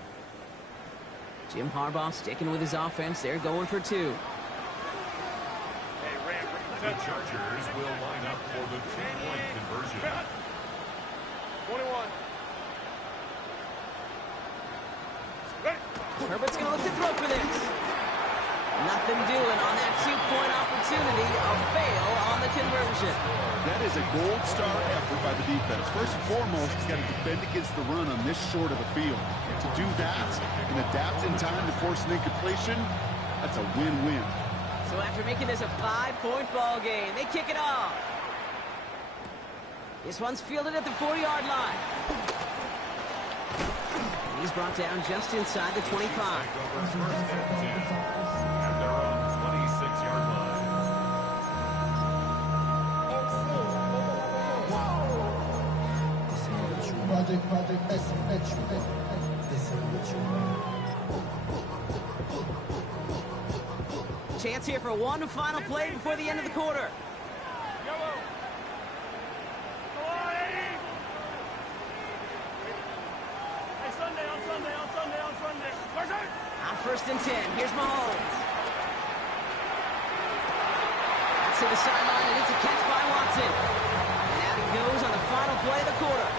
Jim Harbaugh sticking with his offense. They're going for 2. The Chargers will line up for the 2-point conversion. 21. Herbert's going to look to throw for this. Nothing doing on that 2-point opportunity. A fail on the conversion. That is a gold star effort by the defense. First and foremost, he's got to defend against the run on this short of a field. To do that and adapt in time to force an incompletion, that's a win-win. So after making this a 5-point ball game, they kick it off. This one's fielded at the 4-yard line. He's brought down just inside the 25. And they're on the 26-yard line. Chance here for one final play before the end of the quarter. On 1st and 10, here's Mahomes. That's to the sideline, and it's a catch by Watson. And out he goes on the final play of the quarter.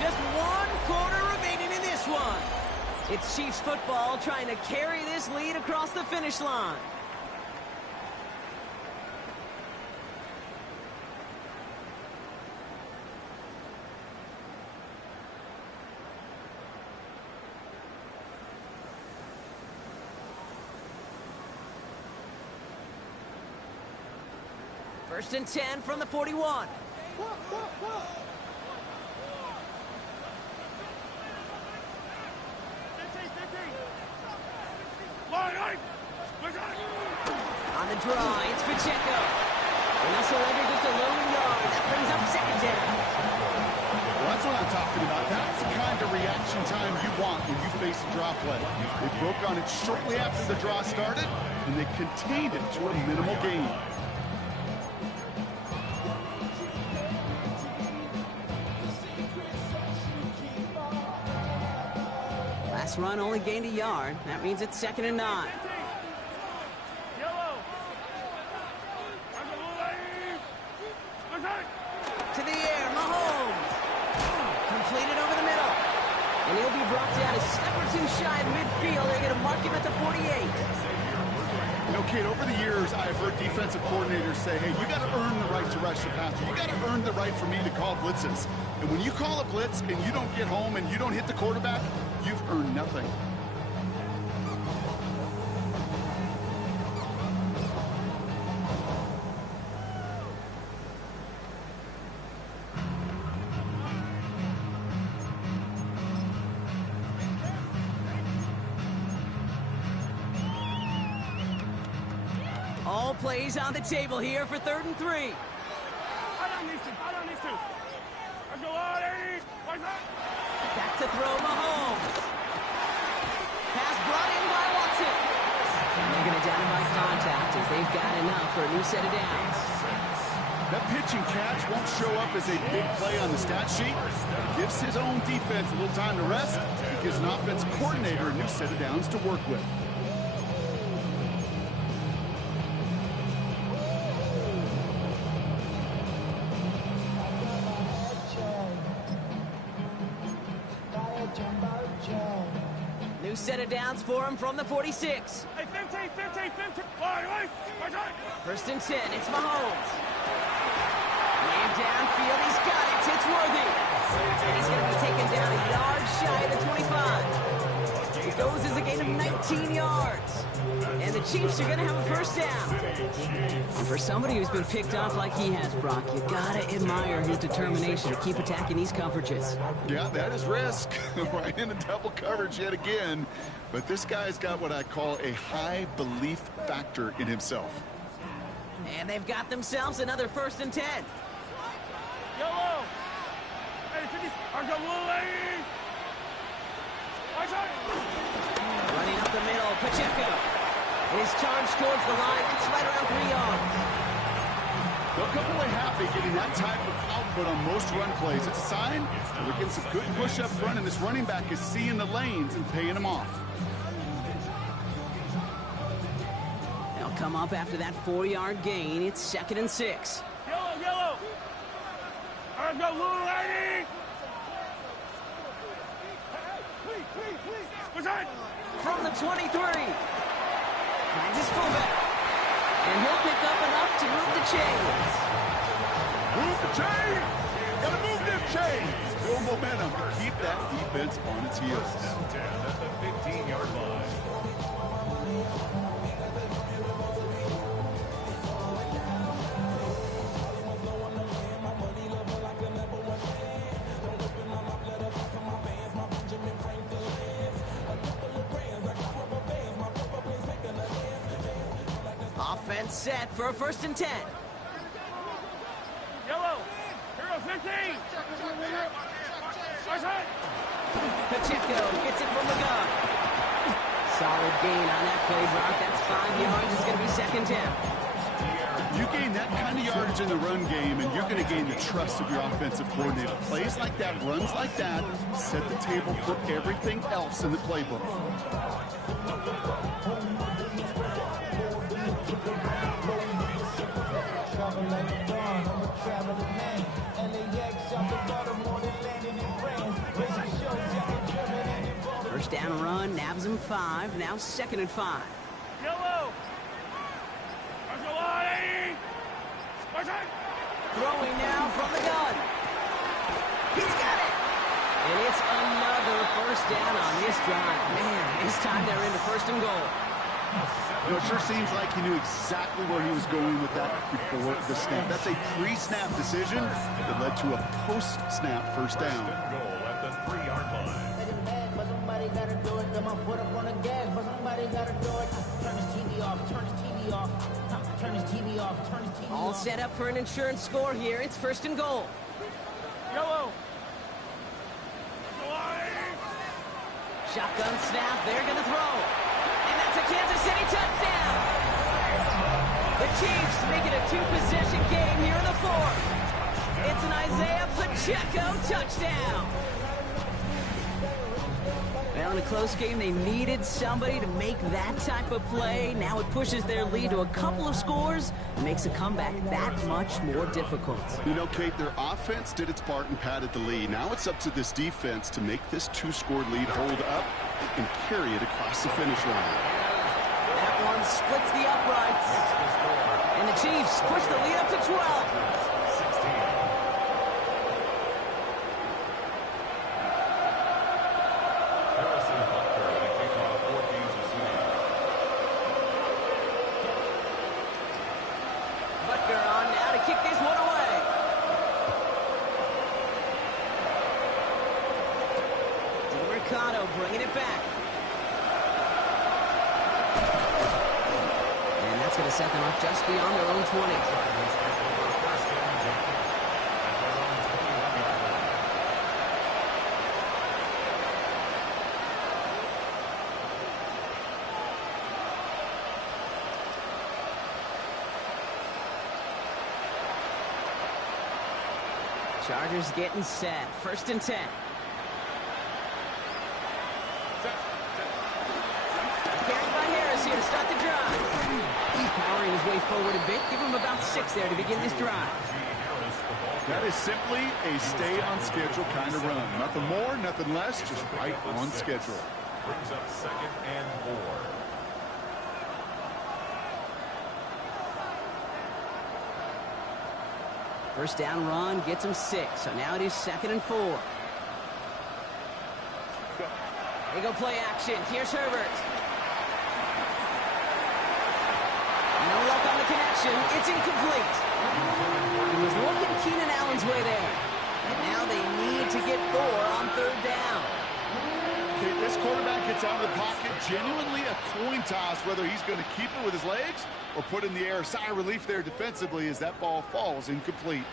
Just 1 quarter remaining in this one. It's Chiefs football trying to carry this lead across the finish line. First and 10 from the 41. On the draw, it's Pacheco. And Russell Leonard just a lone yard. That brings up 2nd down. Well, that's what I'm talking about. That's the kind of reaction time you want when you face a draw play. They broke on it shortly after the draw started, and they contained it to a minimal gain. Last run only gained a yard. That means it's 2nd and 9. To the air, Mahomes. Completed over the middle. And he'll be brought down a step or 2 shy of midfield. They're going to mark him at the 48. You know, Kate, over the years, I've heard defensive coordinators say, hey, you got to earn the right to rush the passer. You got to earn the right for me to call blitzes. And when you call a blitz and you don't get home and you don't hit the quarterback, you've earned nothing. All plays on the table here for 3rd and 3. I don't need to. Let's go on, 80. What's that? Back to throw Mahomes. Pass brought in by Watson. And they're going to down him by contact as they've got enough for a new set of downs. That pitch and catch won't show up as a big play on the stat sheet. It gives his own defense a little time to rest. It gives an offensive coordinator a new set of downs to work with. New set of downs for him from the 46. Hey, 15. Wait. 1st and 10, it's Mahomes. Laying downfield, he's got it. It's Worthy. And he's going to be taken down a yard shy of the 25. He goes as a gain of 19 yards. And the Chiefs are going to have a 1st down. And for somebody who's been picked off like he has, Brock, you got to admire his determination to keep attacking these coverages. Yeah, that is risk. Right into double coverage yet again. But this guy's got what I call a high belief factor in himself. And they've got themselves another 1st and 10. Yellow. Hey, 50. I got blue, 80. What's that? Running up the middle, Pacheco. And he's charged towards the line. It's right around 3 yards. They'll come away happy getting that type of output on most run plays. It's a sign that they're getting some good push up front, and this running back is seeing the lanes and paying them off. They'll come up after that 4-yard gain. It's 2nd and 6. Yellow. I got blue, 80. What's that? From the 23. Finds his fullback. And he'll pick up enough to move the chains. Move the chains! Gotta move them chains! Build momentum. Keep that defense on its heels. Down at the 15-yard line. Offense set for a 1st and 10. Yellow. Hero 15. What's that? Pacheco gets it from the gun. Solid gain on that play, Brock. That's 5 yards. It's going to be 2nd down. You gain that kind of yardage in the run game, and you're going to gain the trust of your offensive coordinator. Plays like that, runs like that, set the table for everything else in the playbook. First down run, nabs him 5. Now 2nd and 5. Yellow. Let's go on, 80. What's that? Throwing now from the gun. He's got it. And it's another 1st down on this drive. Man, this time they're into 1st and goal. You know, it sure seems like he knew exactly where he was going with that before the snap. That's a pre-snap decision that led to a post-snap 1st down. Goal at the 3-yard line. But somebody gotta do it. Got my foot up on the gas, but somebody gotta do it. Turn his TV off. Turn his TV off. Turn his TV off. Turn his TV off. All set up for an insurance score here. It's 1st and goal. Yellow. Shotgun snap. They're going to throw. And that's a Kansas City touchdown. The Chiefs make it a 2-possession game here in the 4th. It's an Isaiah Pacheco touchdown. Well, in a close game, they needed somebody to make that type of play. Now it pushes their lead to a couple of scores and makes a comeback that much more difficult. You know, Kate, their offense did its part and padded the lead. Now it's up to this defense to make this 2-score lead hold up and carry it across the finish line. That one splits the uprights. And the Chiefs push the lead up to 12. going to set them up just beyond their own 20. Chargers getting set. 1st and 10. Carried by Harris here to start the drive. Powering his way forward a bit. Give him about 6 there to begin this drive. That is simply a stay-on-schedule kind of run. Nothing more, nothing less, just right on schedule. Brings up 2nd and 4. First down run gets him 6. So now it is 2nd and 4. They go play action. Here's Herbert. No luck on the connection. It's incomplete. He was looking Keenan Allen's way there. And now they need to get Thor on 3rd down. Okay, this quarterback gets out of the pocket. Genuinely a coin toss whether he's going to keep it with his legs or put in the air. Sigh of relief there defensively as that ball falls incomplete.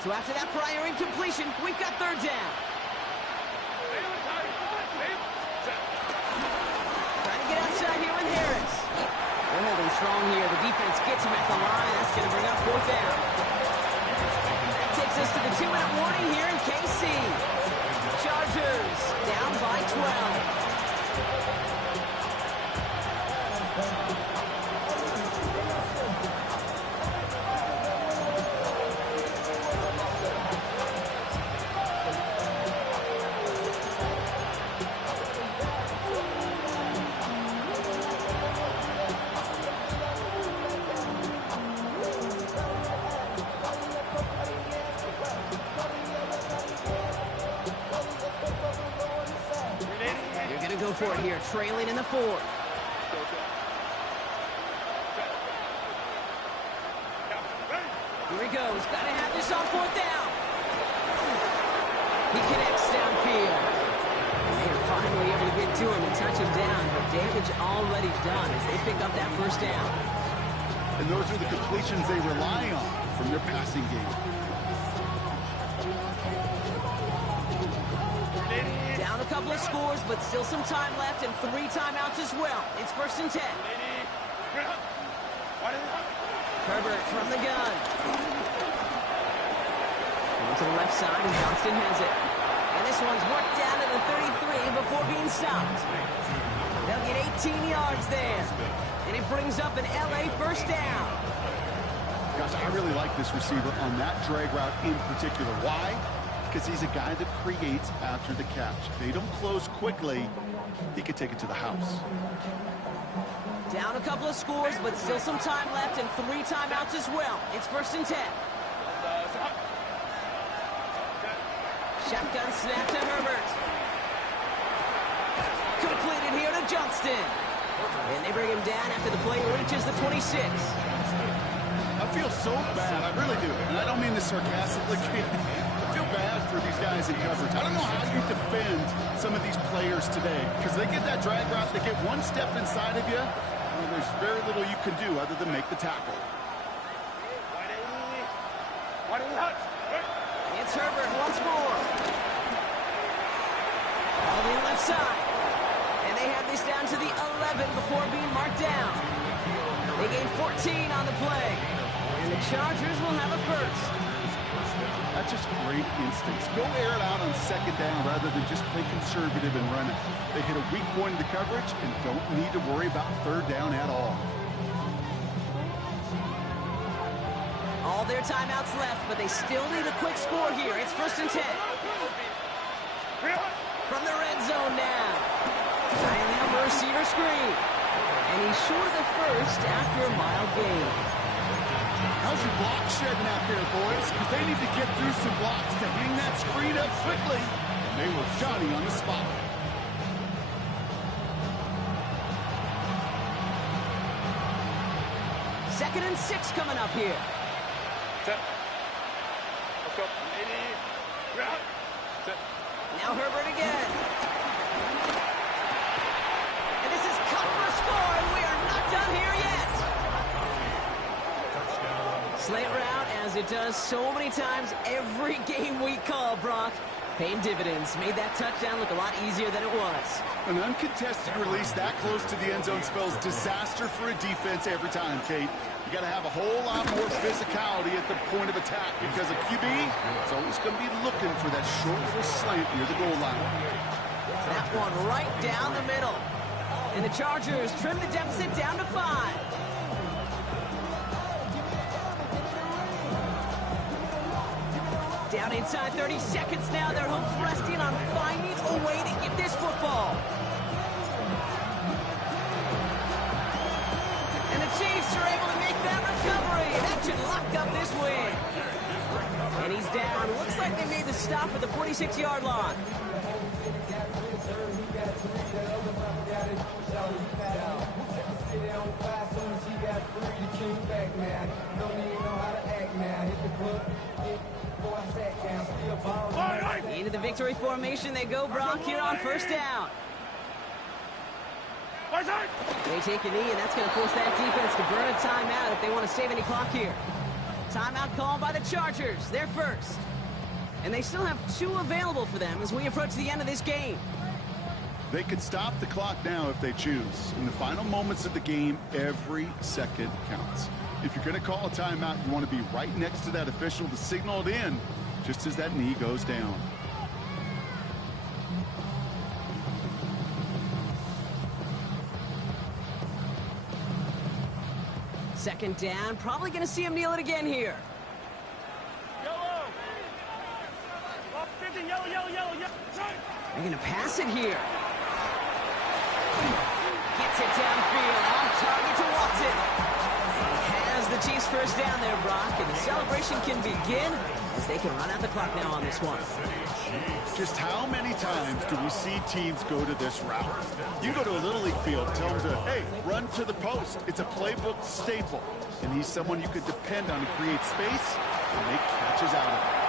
So after that prior incompletion, we've got 3rd down. Trying to get outside here with Harris. They're holding strong here. The defense gets him at the line. That's going to bring up 4th down. That takes us to the 2-minute warning here in KC. Chargers down by 12. Go for it here, trailing in the 4th. Here he goes. Got to have this on 4th down. He connects downfield. And they are finally able to get to him and touch him down, but damage already done as they pick up that 1st down. And those are the completions they rely on from their passing game. Down a couple of scores, but still some time left and 3 timeouts as well. It's 1st and 10. Herbert from the gun. Going to the left side, and Johnston has it. And this one's worked down to the 33 before being stopped. They'll get 18 yards there. And it brings up an LA 1st down. Gosh, I really like this receiver on that drag route in particular. Why? Because he's a guy that creates after the catch. If they don't close quickly, he could take it to the house. Down a couple of scores, but still some time left and 3 timeouts as well. It's 1st and 10. Shotgun snap to Herbert. Completed here to Johnston. And they bring him down after the play reaches the 26. I feel so bad. I really do. And I don't mean this sarcastically. I feel bad for these guys in coverage. I don't know how you defend some of these players today because they get that drag route, they get one step inside of you, and there's very little you can do other than make the tackle. It's Herbert once more. On the left side. And they have this down to the 11 before being marked down. They gain 14 on the play. And the Chargers will have a 1st. That's just great instincts. Go air it out on 2nd down rather than just play conservative and run it. They hit a weak point in the coverage and don't need to worry about 3rd down at all. All their timeouts left, but they still need a quick score here. It's 1st and 10. From the red zone now. Dialing up a receiver screen. And he's short of the 1st after a mile gain. How's your block shedding out there, boys? Because they need to get through some blocks to hang that screen up quickly. And they were Johnny on the spot. Second and 6 coming up here. Now Herbert again. And this is cut for a score, and we are it does so many times every game we call, Brock. Paying dividends. Made that touchdown look a lot easier than it was. An uncontested release that close to the end zone spells disaster for a defense every time, Kate. You got to have a whole lot more physicality at the point of attack because a QB is always going to be looking for that short little slant near the goal line. That one right down the middle. And the Chargers trim the deficit down to 5. Down inside 30 seconds now. Their hopes resting on finding a way to get this football. And the Chiefs are able to make that recovery. That should lock up this win. And he's down. Looks like they made the stop at the 46-yard line. Into the victory formation they go, Brock, here on first down. They take a knee, and that's going to force that defense to burn a timeout if they want to save any clock here. Timeout called by the Chargers. They're first. And they still have 2 available for them as we approach the end of this game. They could stop the clock now if they choose. In the final moments of the game, every second counts. If you're going to call a timeout, you want to be right next to that official to signal it in just as that knee goes down. Second down, probably going to see him kneel it again here. Yellow. 50, yellow. They're going to pass it here. Gets it downfield, on target to Watson. He has the Chiefs first down there, Brock, and the celebration can begin as they can run out the clock now on this one. Just how many times do we see teams go to this route? You go to a Little League field, tell them to, hey, run to the post. It's a playbook staple. And he's someone you could depend on to create space and make catches out of it.